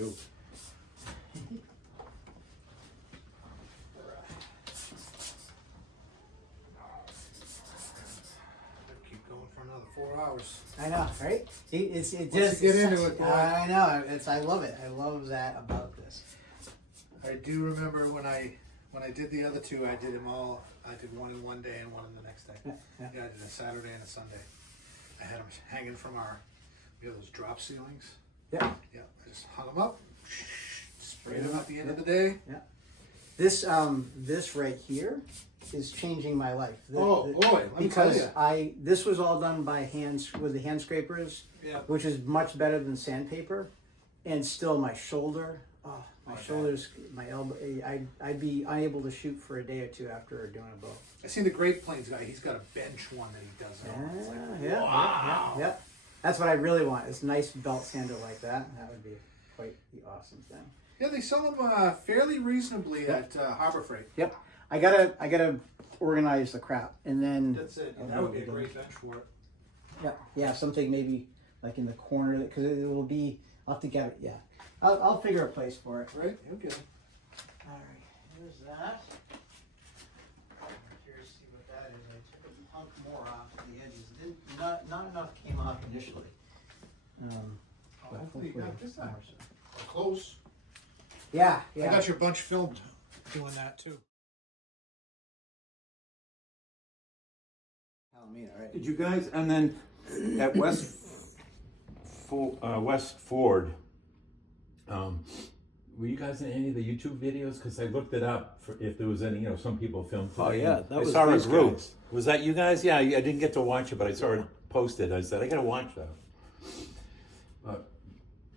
Ooh. Keep going for another 4 hours. I know, right? It Once just you get into it, boy. I know. I love it. I love that about this. I do remember when I did the other two, I did them all. I did one in one day and one in the next day. Yeah. I did a Saturday and a Sunday. I had them hanging from we have those drop ceilings. Yeah. Yeah, I just hung them up, sprayed them at the end of the day. Yeah. This this right here is changing my life. Boy, let me tell because ya. this was all done by hands with the hand scrapers, Yeah. which is much better than sandpaper, and still my shoulder, my shoulders, my elbow, I'd be unable to shoot for a day or two after doing a bow. I seen the Great Plains guy. He's got a bench one that he does. Now. It's like, Wow. Yeah. That's what I really want. It's a nice belt sander like that. That would be quite the awesome thing. yeah, they sell them fairly reasonably at Harbor Freight. Yep. I gotta organize the crap, and then That's it. That would be a great bench for it. yeah, something maybe like in the corner because it will be. I'll have to get it. Yeah, I'll figure a place for it. Right? Okay. All right, here's that. I'm curious to see what that is. I took a hunk more off the edges. Not enough came off initially. But hopefully you got this more time. so. Close. Yeah, I yeah. got your bunch filmed doing that too. Palomino, right? Did you guys, and then at West Ford, were you guys in any of the YouTube videos? Because I looked it up for if there was any, some people filmed. Oh, yeah, that was I saw a these group. guys. Was that you guys? Yeah, I didn't get to watch it, but I saw it posted. I said I gotta watch that. But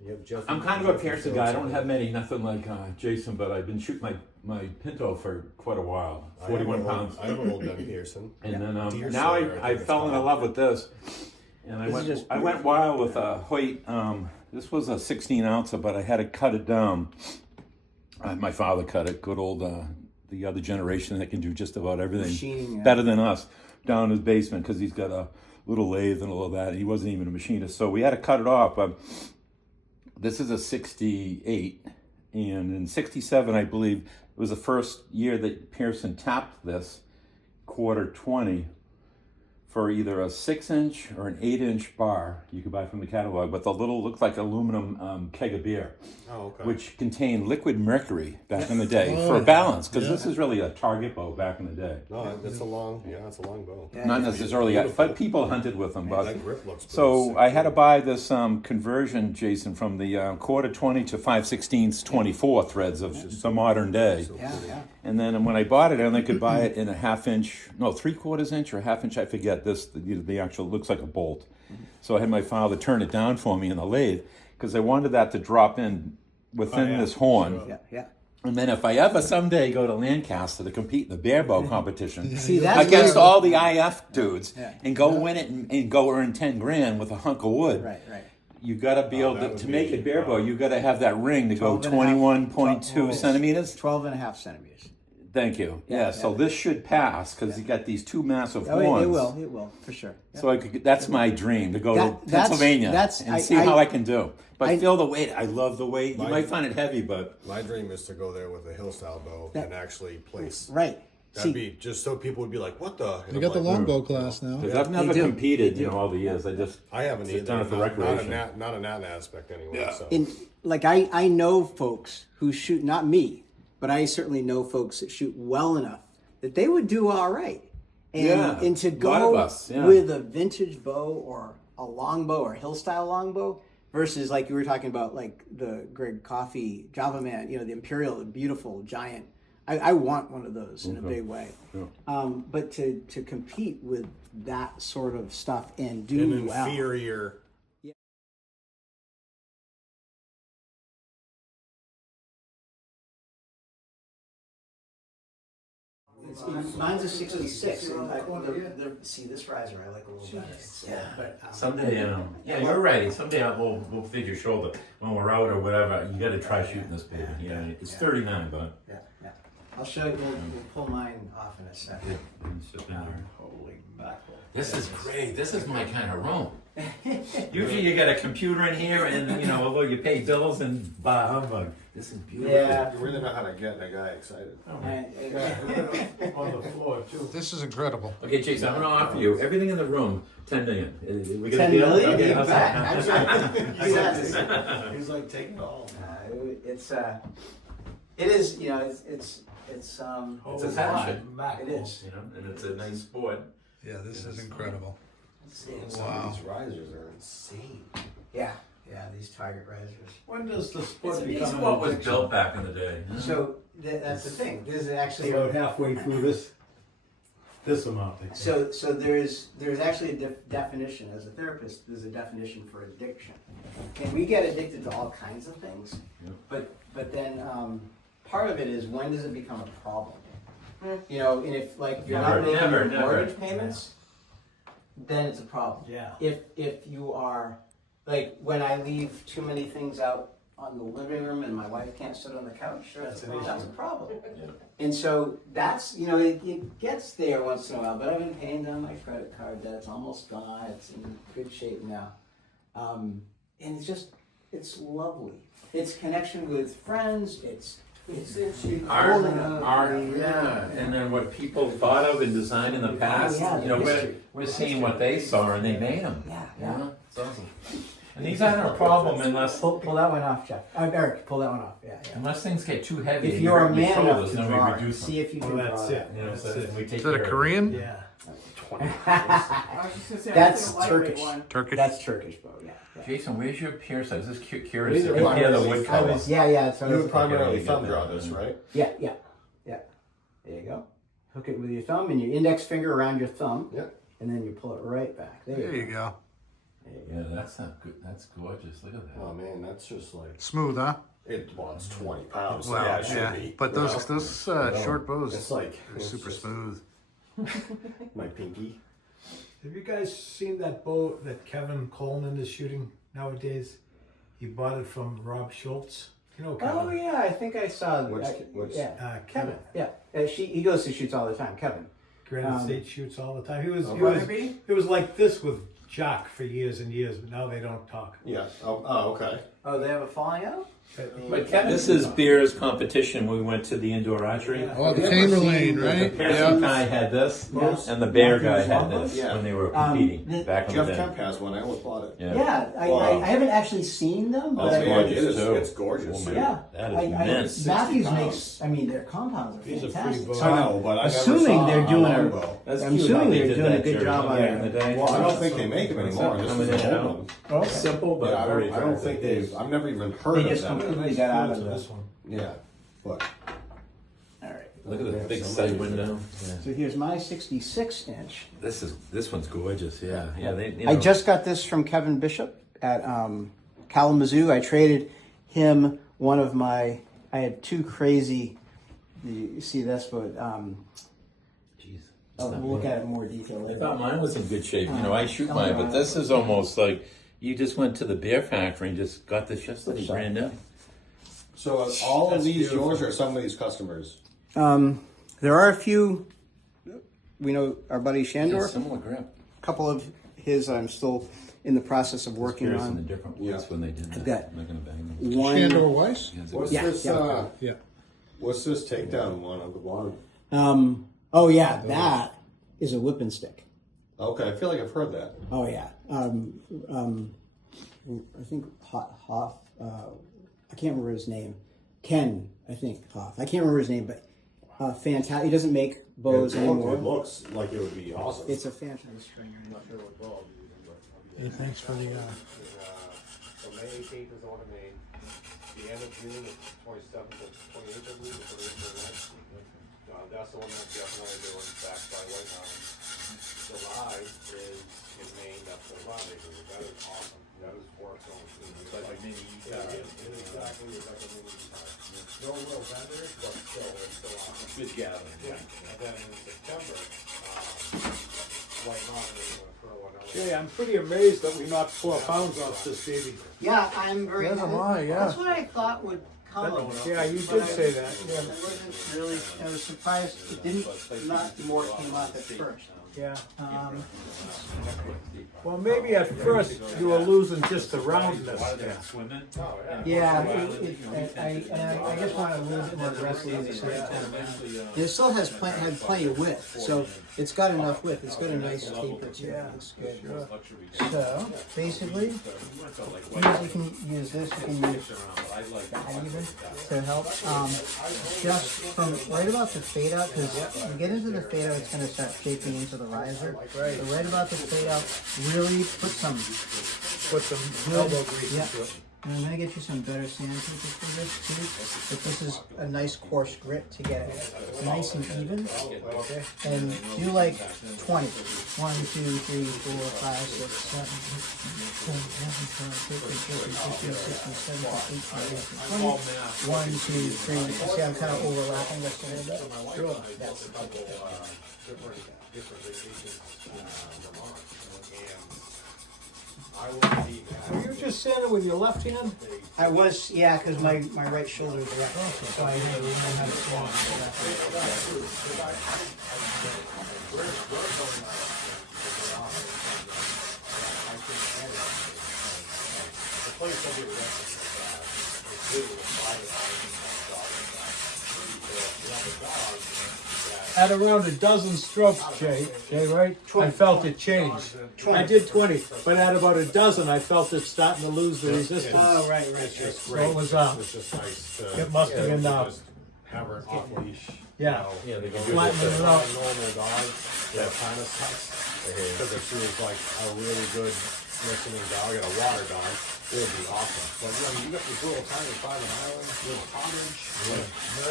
You have Jeff. I'm kind of a piercing guy. I don't have many, nothing like Jason, but I've been shooting my Pinto for quite a while, 41 pounds. I have an old Ben Pearson. And then Deer now Slayer, I I think fell it's in called. love with this, and I went wild with a Hoyt. This was a 16 ouncer, but I had to cut it down. My father cut it. Good old the other generation that can do just about everything Machining, yeah. better than us down in his basement because he's got a little lathe and all of that. And he wasn't even a machinist, so we had to cut it off. This is a 68, and in 67, I believe, it was the first year that Pearson tapped this quarter 20 for either a 6-inch or an 8-inch bar you could buy from the catalog, but the little looked like aluminum keg of beer, Oh, okay. which contained liquid mercury back in the day for balance, because this is really a target bow back in the day. No, it's a long bow. Not necessarily, but people hunted with them. But That grip looks pretty so sick. I had to buy this conversion, Jason, from the quarter 20 to 5/16 24 threads of the modern day. Yeah, yeah. And then when I bought it, I only could buy it in a 3/4 inch or a 1/2 inch. I forget. The actual looks like a bolt. So I had my father turn it down for me in the lathe because I wanted that to drop in within this horn. Yeah, yeah. And then if I ever someday go to Lancaster to compete in the bear bow competition See, that's against where- all the IF dudes Yeah. and go win it and go earn 10 grand with a hunk of wood, Right, right. you got to be able that to, would to make be- a bear bow. You got to have that ring to go 12 and a half, 21.2 12 centimeters. 12 and a half centimeters. Thank you. Yeah. So this should pass because you got these two massive Oh, horns. it will, for sure. Yeah. So I could. That's my dream to go That- to that's- Pennsylvania that's- and I- see I- how I can do. But I- feel the weight. I love the weight. You My- might find it heavy, but My dream is to go there with a hill style bow and actually place. Right. That'd be just so people would be like, "What the?" And They I'm got the like, longbow class now. because I've never do. competed They in do. all the years. I just I haven't Sit either. down for Not recreation. in that aspect anyway. Yeah. So. And like I know folks who shoot, not me, but I certainly know folks that shoot well enough that they would do all right. And, Yeah, and to a lot go of us, yeah. with a vintage bow or a longbow or hill style longbow versus like you were talking about, like the Greg Coffey Java Man, the Imperial, the beautiful giant. I want one of those in a big way. Yeah. But to compete with that sort of stuff and do An well. inferior. Mine's a 66. And see, this riser I like a little better. Yeah, but someday, yeah, you're right. Someday we'll fix your shoulder when we're out or whatever. You got to try shooting this baby. Yeah, it's 39, but yeah. I'll show you. We'll pull mine off in a second. it's just in there. Holy This is great. This is my kind of room. Usually you got a computer in here and, you know, although you pay bills and bah humbug. This is beautiful. Yeah. You really know how to get that guy excited. On the floor too. This is incredible. Okay, Jason, I'm gonna offer you everything in the room, $10 million. We got a 10 deal? million? Okay, You how's bet. that? That's right. He's like, take it all. It's it is, you know, it's It's a passion. it is. You know, and it's a nice sport. Yeah, this is incredible. Some of these risers are insane. Yeah, these target risers. When does the It's sport amazing become what an was addiction? built back in the day. Huh? So that's the thing. This is actually About halfway through this amount. I think. so there's actually a definition. As a therapist, there's a definition for addiction, and we get addicted to all kinds of things. Yeah. But then part of it is, when does it become a problem? You know, and if like you're not making Never, your never. mortgage payments, then it's a problem. Yeah. If you are, like, when I leave too many things out on the living room and my wife can't sit on the couch, that's a problem. Yeah. And so that's, you know, it gets there once in a while, but I've been paying down my credit card debt. It's almost gone. It's in good shape now. And it's lovely. It's connection with friends. It's Art, holding up yeah, and then what people thought of and designed in the past, yeah, you know, history. we're seeing what they saw and they made them. Yeah, You yeah. know? It's awesome. And these aren't a problem unless Pull that one off, Jeff. Eric, pull that one off. Yeah. unless things get too heavy. If and you're a hurt your man enough shoulders, to then draw we it, reduce them. see if you can Well, draw that's that. it. You know, That's so it. we take Is that a care of it. Korean? Yeah. I was just gonna say, I That's think a lightweight Turkish. one. Turkish? That's Turkish bow, yeah. Jason, where's your peer size? This is curious. These are Compare the primarily wood color. fellas. Yeah, so You would that's, primarily Yeah, thumb yeah. draw this, right? yeah. There you go. Hook it with your thumb and your index finger around your thumb. Yeah. And then you pull it right back. There There you you go. go. Yeah, that's not good. That's gorgeous. Look at that. Oh man, that's just like Smooth, huh? well, it's 20 pounds. So Well, yeah, it should yeah. be. But you those know? short bows It's like are it's super just smooth. My pinky. Have you guys seen that bow that Kevin Coleman is shooting nowadays? He bought it from Rob Schultz. You know Kevin? Oh yeah, I think I saw. Which- yeah, Kevin. Yeah, he goes to shoots all the time. Kevin. Granite State shoots all the time. He was Barnaby? it was like this with Jock for years and years, but now they don't talk. Yeah. Oh, okay. Oh, they have a falling out? But Kevin, this is Beer's competition. We went to the indoor archery. Oh, the Tamer Lane, The right? Pearson Yeah. guy had this, Yes. and the Bear guy had this Yeah. when they were Um, competing the- back in the Jeff day. Kemp has one. I almost bought it. Yeah, I Wow. haven't actually seen them, Oh, but That's I, man, gorgeous, too. it's gorgeous. Oh, my yeah. That is I, immense. Matthews 60 makes. I mean, their compounds are These are fantastic. pretty So I I'm know, but I never assuming saw they're doing a a. longbow. That's I'm cute assuming how they they're did doing a that, good Jerry, job on back it. in the day. Well, I don't think they make them anymore. This Coming is in an and old out. one. Okay. Simple, but Yeah, very I don't think effective. I've never even heard They of just them. completely got out of To the. this one. Yeah, but All right. Look at the big side window. Yeah. So here's my 66-inch. This one's gorgeous. Yeah, yeah. They, you I know, just got this from Kevin Bishop at Kalamazoo. I traded him one of my. I had two crazy. You see this, but Jeez. we'll look at it in more detail I later. thought mine was in good shape. You know, I shoot mine, but this is almost like you just went to the beer factory and just got this yesterday, brand new. so are all of That's these beautiful. yours or some of these customers? There are a few. We know our buddy Yeah, Shandor. similar grip. A couple of his I'm still in the process of working Beers in the on. different woods Yeah. when they did that. got I'm not gonna bang them. One. Shandor Weiss? What's Yeah, this? yeah. Yeah. What's this takedown one on the bottom? Oh yeah, that is a whip and stick. Okay, I feel like I've heard that. Oh yeah. I think Hoff. I can't remember his name. Ken, I think Hoff. I can't remember his name, but fantastic. He doesn't make bows anymore. It looks like it would be awesome. It's a fantastic. Hey, thanks for the. So May 18th is the one in May. The end of June is 27th and 28th, I believe, or 28th or 29th. That's the one that Jeff and I are doing, backed by White Mountain. July is in Maine, that's the rendezvous. That is awesome. That is worth going to. It's like a mini Yeah, it is exactly it's like a mini No real vendors, but still, it's still awesome. Good gathering. Yeah, and then in September, White Mountain is going to throw another. Yeah, I'm pretty amazed that we knocked 4 pounds off this baby. Yeah, I'm very. Yes, am I, yeah. That's what I thought would come. Yeah, you But did say that. I wasn't really. I was surprised it didn't. Not more came off at first. Yeah. Um, Well, maybe at first you were losing just the roundness. Yeah, I just want a little bit more aggressive the second time around. It still has had plenty of width, so it's got enough width. It's got a nice taper to it. It's good. So basically, you can use this. You can use that even to help. Just from right about the fade out, because you get into the fade out, it's going to start shaping into the riser. Right. So right about the fade out, really put some Elbow grease yeah. into it. And I'm gonna get you some better sandpaper for this too. But this is a nice coarse grit to get it nice and even. Okay. And do like 20. 1, 2, 3, 4, 5, 6, 7, 8, 9, 10, 11, 12, 13, 14, 15, 16, 17, 18, 19, 20. 1, 2, 3. See, I'm kind of overlapping this a little bit. Sure. That's different vacations in Vermont, and I will be Were you just standing with your left hand? I was, yeah, because my right shoulder is left. So I didn't know how to swing the place will be arrested At around a dozen strokes, Jay, right? I felt it change. I did 20, but at about a dozen, I felt it starting to lose the resistance. Oh, right. It's just So great. it was, It's just nice to it must have been, just have her off leash. yeah. Yeah, they can do Flattening It's it not out. a normal dog that kind of sucks. Because if she was like a really good listening dog and a water dog, it would be awesome. But you got this little tiny private island, little cottage,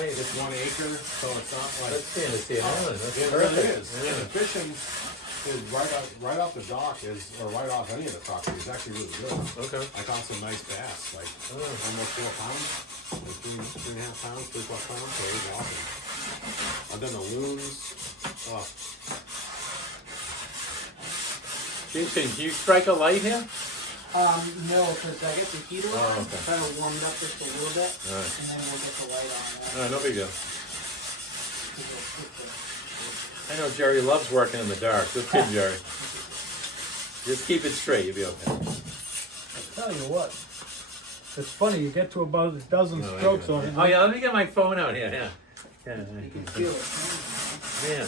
Nice. it's 1 acre, so it's not like. That's fantasy island. That's It really perfect. is. And the fishing is right off the dock or right off any of the property is actually really good. Okay. I caught some nice bass, like almost 4 pounds, like 3.5 pounds, 3+ pounds, so it was awesome. I've done the loons. Oh, Jason, do you strike a light here? No, because I get the heater on, Oh, okay. try to warm it up just a little bit, Alright. and then we'll get the light on. No big deal. I know Jerry loves working in the dark. Good kid, Jerry. Just keep it straight, you'll be okay. Tell you what, it's funny, you get to about a dozen strokes on it. Oh yeah, let me get my phone out here. Yeah. You can feel it. Man.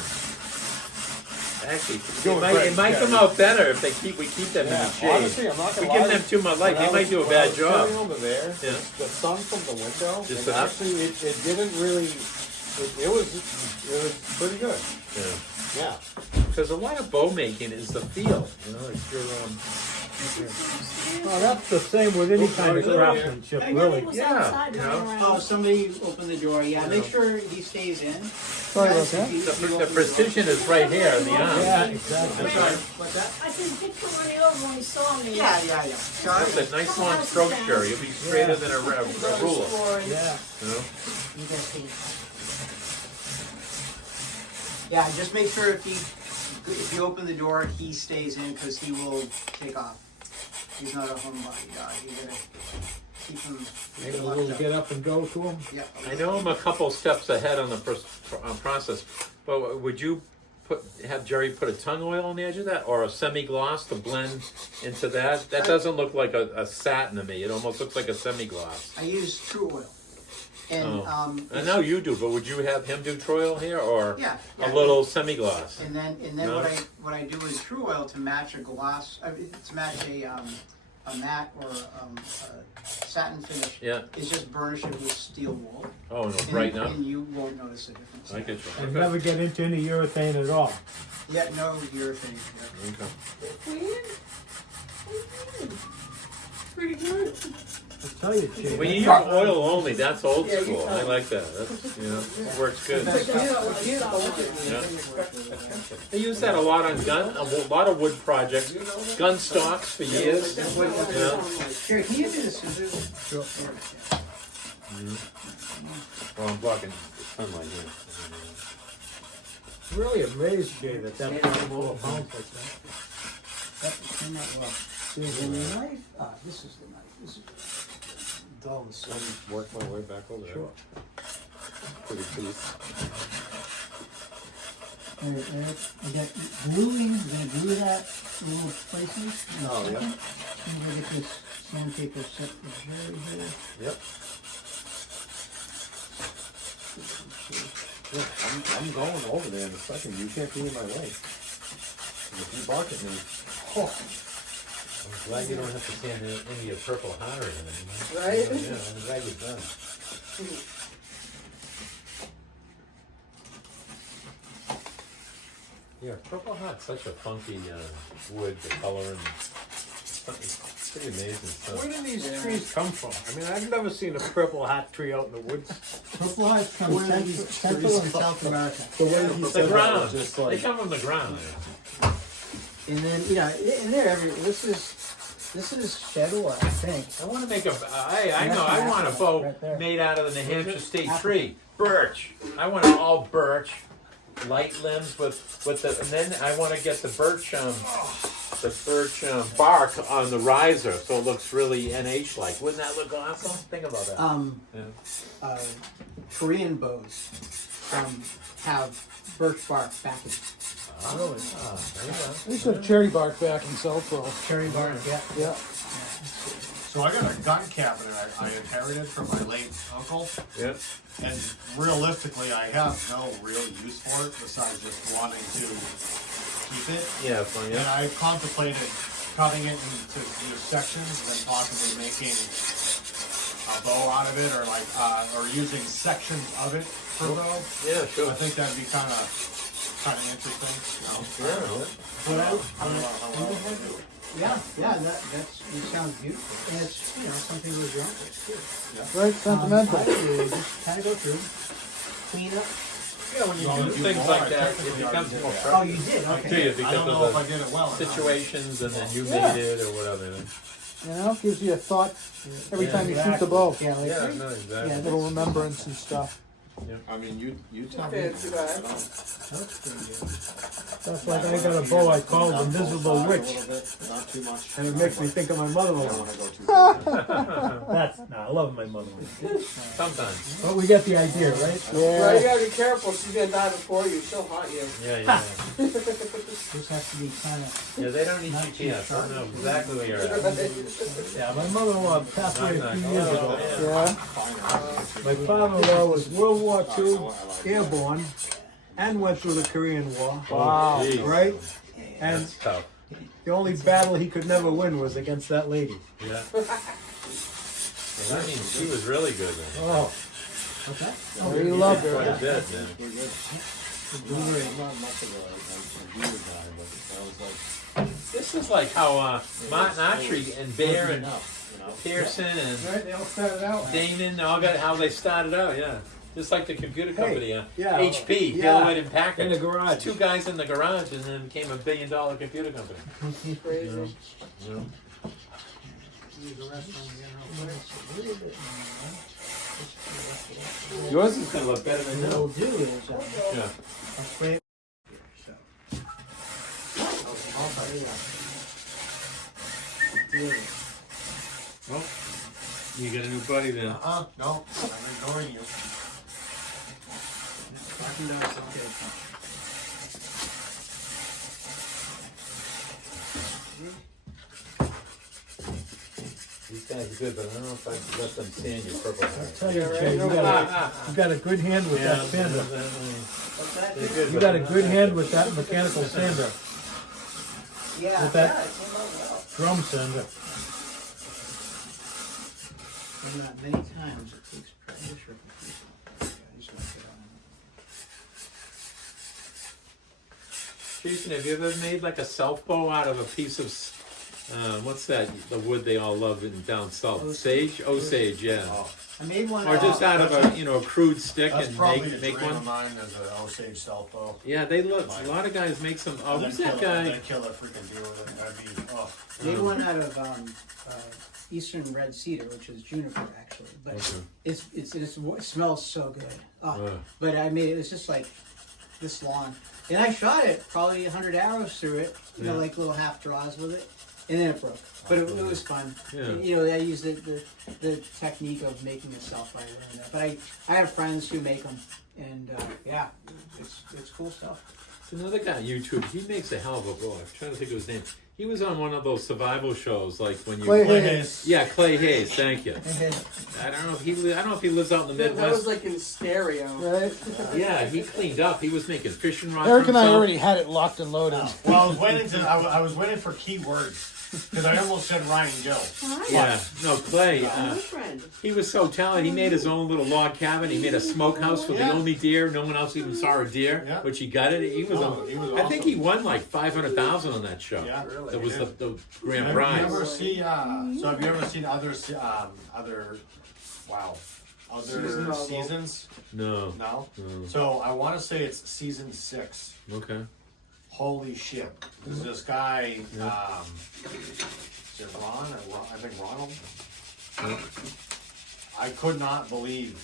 Actually, Doing it great, might come out better if we keep them in the shade. honestly, I'm not If gonna we lie. give them too much light, they might do a When I bad was job. sitting over there, Yeah. the sun from the window, Just it enough? actually, it didn't really, it was pretty good. Yeah. Yeah. Because a lot of bow making is the feel. You know, it's your Oh, that's the same with any kind of craftsmanship, really. yeah. You know, Oh, somebody opened the door. Yeah, make sure he stays in. Sorry about that. the precision is right here in the arm. Yeah, exactly. What's that? I said, get the money over when he saw me. Yeah. That's a nice long stroke, Jerry. You'll be straighter than a ruler. Yeah. You know. You guys see. Yeah, just make sure if you open the door, he stays in because he will take off. He's not a homebody dog. You gotta keep him Maybe a locked little up. get up and go to him. Yeah. I know I'm a couple steps ahead on the process, but would you have Jerry put a tongue oil on the edge of that, or a semi-gloss to blend into that? That doesn't look like a satin to me. It almost looks like a semi-gloss. I use True Oil. And I know you do, but would you have him do Troy oil here, or Yeah. a little semi-gloss? And then No? what I do is True Oil to match a gloss, to match a matte or a satin finish. Yeah. Is just burnish it with steel wool. Oh, no, And, right now? and you won't notice a difference. I get you. And never get into any urethane at all. Yeah, no urethane. Okay. Pretty good. I tell you, Jay. When you use oil only, that's old school. I like that. That's, you know, it works good. Yeah. They use that a lot on a lot of wood projects, gun stocks for years. Yeah. Here, can you do the scissors? Sure. Oh, I'm blocking the sunlight here. Really amazed, Jay, that possible a pound like that. That came out well. There's a knife. This is the knife. This is dull as so. Work my way back over there. Sure. Pretty piece. I got gluing, we're gonna glue that little places. Oh, yeah. I'm gonna get this sandpaper set for Jerry here. Yep. Yeah, I'm going over there in a second. You can't be in my way. If you bark at me, I'm glad you don't have to stand any of your purple hatter in it. You know? Right? Yeah, I'm glad you've done. Yeah, purple heart's such a funky wood, the color, and it's pretty amazing stuff. Where do these trees come from? I mean, I've never seen a purple hat tree out in the woods. Purple hearts from Central and South America. The ground, they come from the ground. And then, you know, and they're this is shed oil, I think. I want to make I want a bow Right there. made out of the New Hampshire state tree, birch. I want it all birch, light limbs with the, and then I want to get the birch bark on the riser, so it looks really NH like. Wouldn't that look awesome? Think about that. Yeah. Korean bows have birch bark backing. Really? Oh, there you go. They used to have cherry bark back in Southborough. Cherry bark, yeah. Yeah. So I got a gun cabinet I inherited from my late uncle, Yep. and realistically, I have no real use for it besides just wanting to keep it. Yeah, fine. And Yeah. I contemplated cutting it into sections and then possibly making a bow out of it, or like, or using sections of it for a bow. Yeah, sure. I think that'd be kind of interesting. You know? Yeah, that sounds beautiful. And it's, you know, something with your uncles too. Right, sentimental. I do just kind of go through, clean up. Yeah, when you do things like that, it becomes more Oh, practical you did, to okay. you I because don't know if I of did it well the or not. situations, and then you Yeah. made it or whatever. You know, gives you a thought every Yeah, time you shoot the bow. Yeah, like, Yeah, no, exactly. Yeah, Little remembrance and stuff. I mean, you tell me. Fancy that. that's pretty good. That's like I got a bow I call the Miserable Witch, Not too much. and it makes me think of my I don't mother-in-law. want to go too far. That's, nah, I love my mother-in-law. Sometimes. But we get the idea, right? Well, you gotta be careful. She's gonna die before you. She'll haunt you. Yeah. This has to be kind of, Yeah, they don't need GPS. I know exactly where you're at. Yeah, my mother-in-law passed away a few years ago. Yeah. My father-in-law was World War II airborne and went through the Korean War. Wow. Geez. Right? And That's tough. the only battle he could never win was against that lady. Yeah. Well, that means she was really good then. Oh, okay. Oh, you loved her. Quite a bit, then. This is like how Martin Archery and Bear and Pearson and right, they all started out. Damon all got how they started out, yeah. Just like the computer company, yeah. HP, Yeah. Hewlett and Packard. In the garage. Two guys in the garage, and then became $1 billion computer company. Crazy. Yours is gonna look better than What that. we'll do is, Yeah. I'll spray it. Well, you got a new buddy then. No, I'm ignoring you. These guys are good, but I don't know if I should let them sand your purple hair. Tell you, Jay, you got a good hand with that sander. They're good, You got a good hand with that mechanical sander, Yeah, With that- yeah, it came out well. drum sander. Done that many times, it takes practice for completion. Yeah, I just like it on. Jason, have you ever made like a self bow out of a piece of, what's that, the wood they all love in down south? Sage? Osage, yeah. I made one. Or just out of a crude stick That's and probably a make dream of one? mine as an Osage self bow. Yeah, they look, a lot of guys make some, oh, who's that guy? Then kill a freaking deer with it. That'd be, oh. Made one out of eastern red cedar, which is juniper actually, but Okay. it smells so good. Oh, Uh. but I made it. It's just like this long, and I shot it probably 100 arrows through it. You know, Yeah. like little half draws with it, and then it broke. But it was fun. Yeah. You know, I used the technique of making itself. I learned that. But I have friends who make them, and yeah, it's cool stuff. Another guy on YouTube, he makes a hell of a boy. I'm trying to think of his name. He was on one of those survival shows, like when you. Clay Hayes. Yeah, Clay Hayes. Thank you. I don't know if he lives out in the That was Midwest. like in stereo. Right? Yeah, he cleaned up. He was making fishing rods. Eric for and I himself. already had it locked and loaded. Well, I was waiting I was waiting for keywords because I almost said Ryan Gill. Yeah, no, Clay. My friend. He was so talented. He made his own little log cabin. He made a smokehouse for the Yeah. only deer. No one else even saw a deer, Yeah. which he got it. He was. He was I think awesome. he won like 500,000 on that show. Yeah, really. That was the grand Have prize. you ever see? So have you ever seen other seasons? No. No. No. So I want to say it's season 6. Okay. Holy shit! There's this guy. Is it Ron or I think Ronald? I could not believe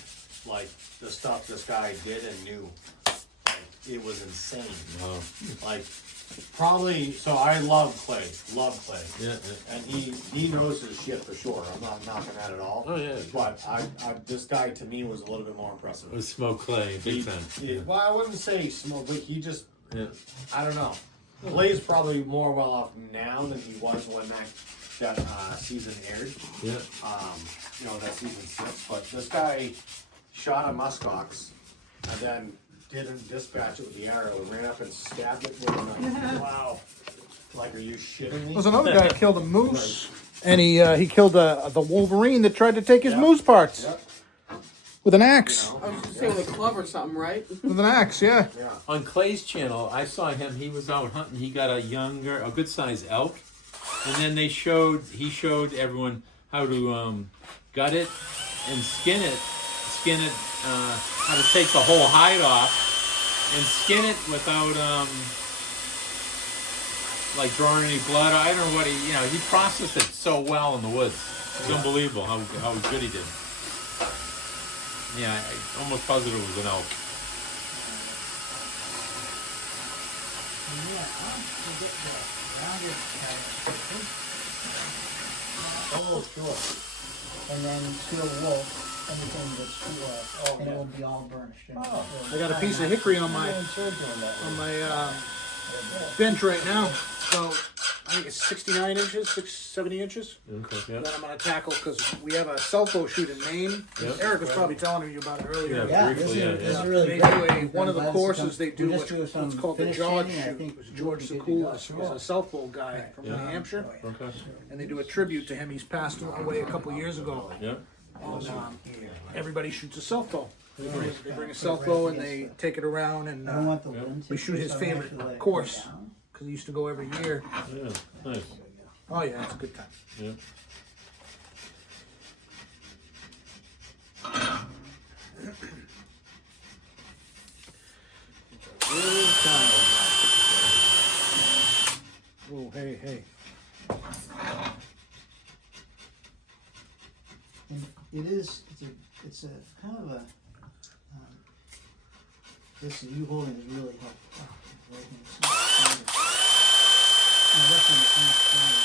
like the stuff this guy did and knew. Like, it was insane. Wow. Like probably. So I love Clay. Yeah. And he knows his shit for sure. I'm not knocking that at all. Oh yeah. But I this guy to me was a little bit more impressive. It was Smoke Clay, big fan. Well, I wouldn't say smoke, but he just, Yeah. I don't know. Clay's probably more well off now than he was when that season aired. Yeah. That season 6. But this guy shot a muskox and then didn't dispatch it with the arrow. Ran up and stabbed it with a knife. Wow. Like, are you shitting me? There's another guy that killed a moose, and he killed the Wolverine that tried to take his Yep. moose parts Yep. with an axe. I was just saying with a club or something, right? With an axe, yeah. Yeah. On Clay's channel, I saw him. He was out hunting. He got a good sized elk, and then he showed everyone how to gut it and skin it. How to take the whole hide off and skin it without like drawing any blood. I don't know what he processed it so well in the woods. It's unbelievable how good he did. Yeah, I almost positive it was an elk. Oh, sure. And then steel wool, anything that's steel, and it will be all burnished. I got a piece of hickory on my bench right now. So I think it's 69 inches, 70 inches. Okay. Yeah. That I'm gonna tackle because we have a selfo shoot in Maine. Yep. Eric was probably telling you about it earlier. Yeah. Yeah, this Briefly, is, this yeah. is really They great. do one of the I'm glad courses this they comes- do we just what's some called the finishing, George and I shoot. think It was George we could Sakula. do He's that. a self bowl guy from New Hampshire, Okay. and they do a tribute to him. He's passed away a couple years ago. Yeah. And, everybody shoots a self bow. They bring a self bow and they take it around, and I don't want the wind to we shoot his so I have favorite to let it course go down. because he used to go every year. Yeah. Nice. Oh yeah, it's a good time. Yeah. Good time. Oh hey. And it's a kind of a, this you holding is really helpful. Now, this one is much stronger.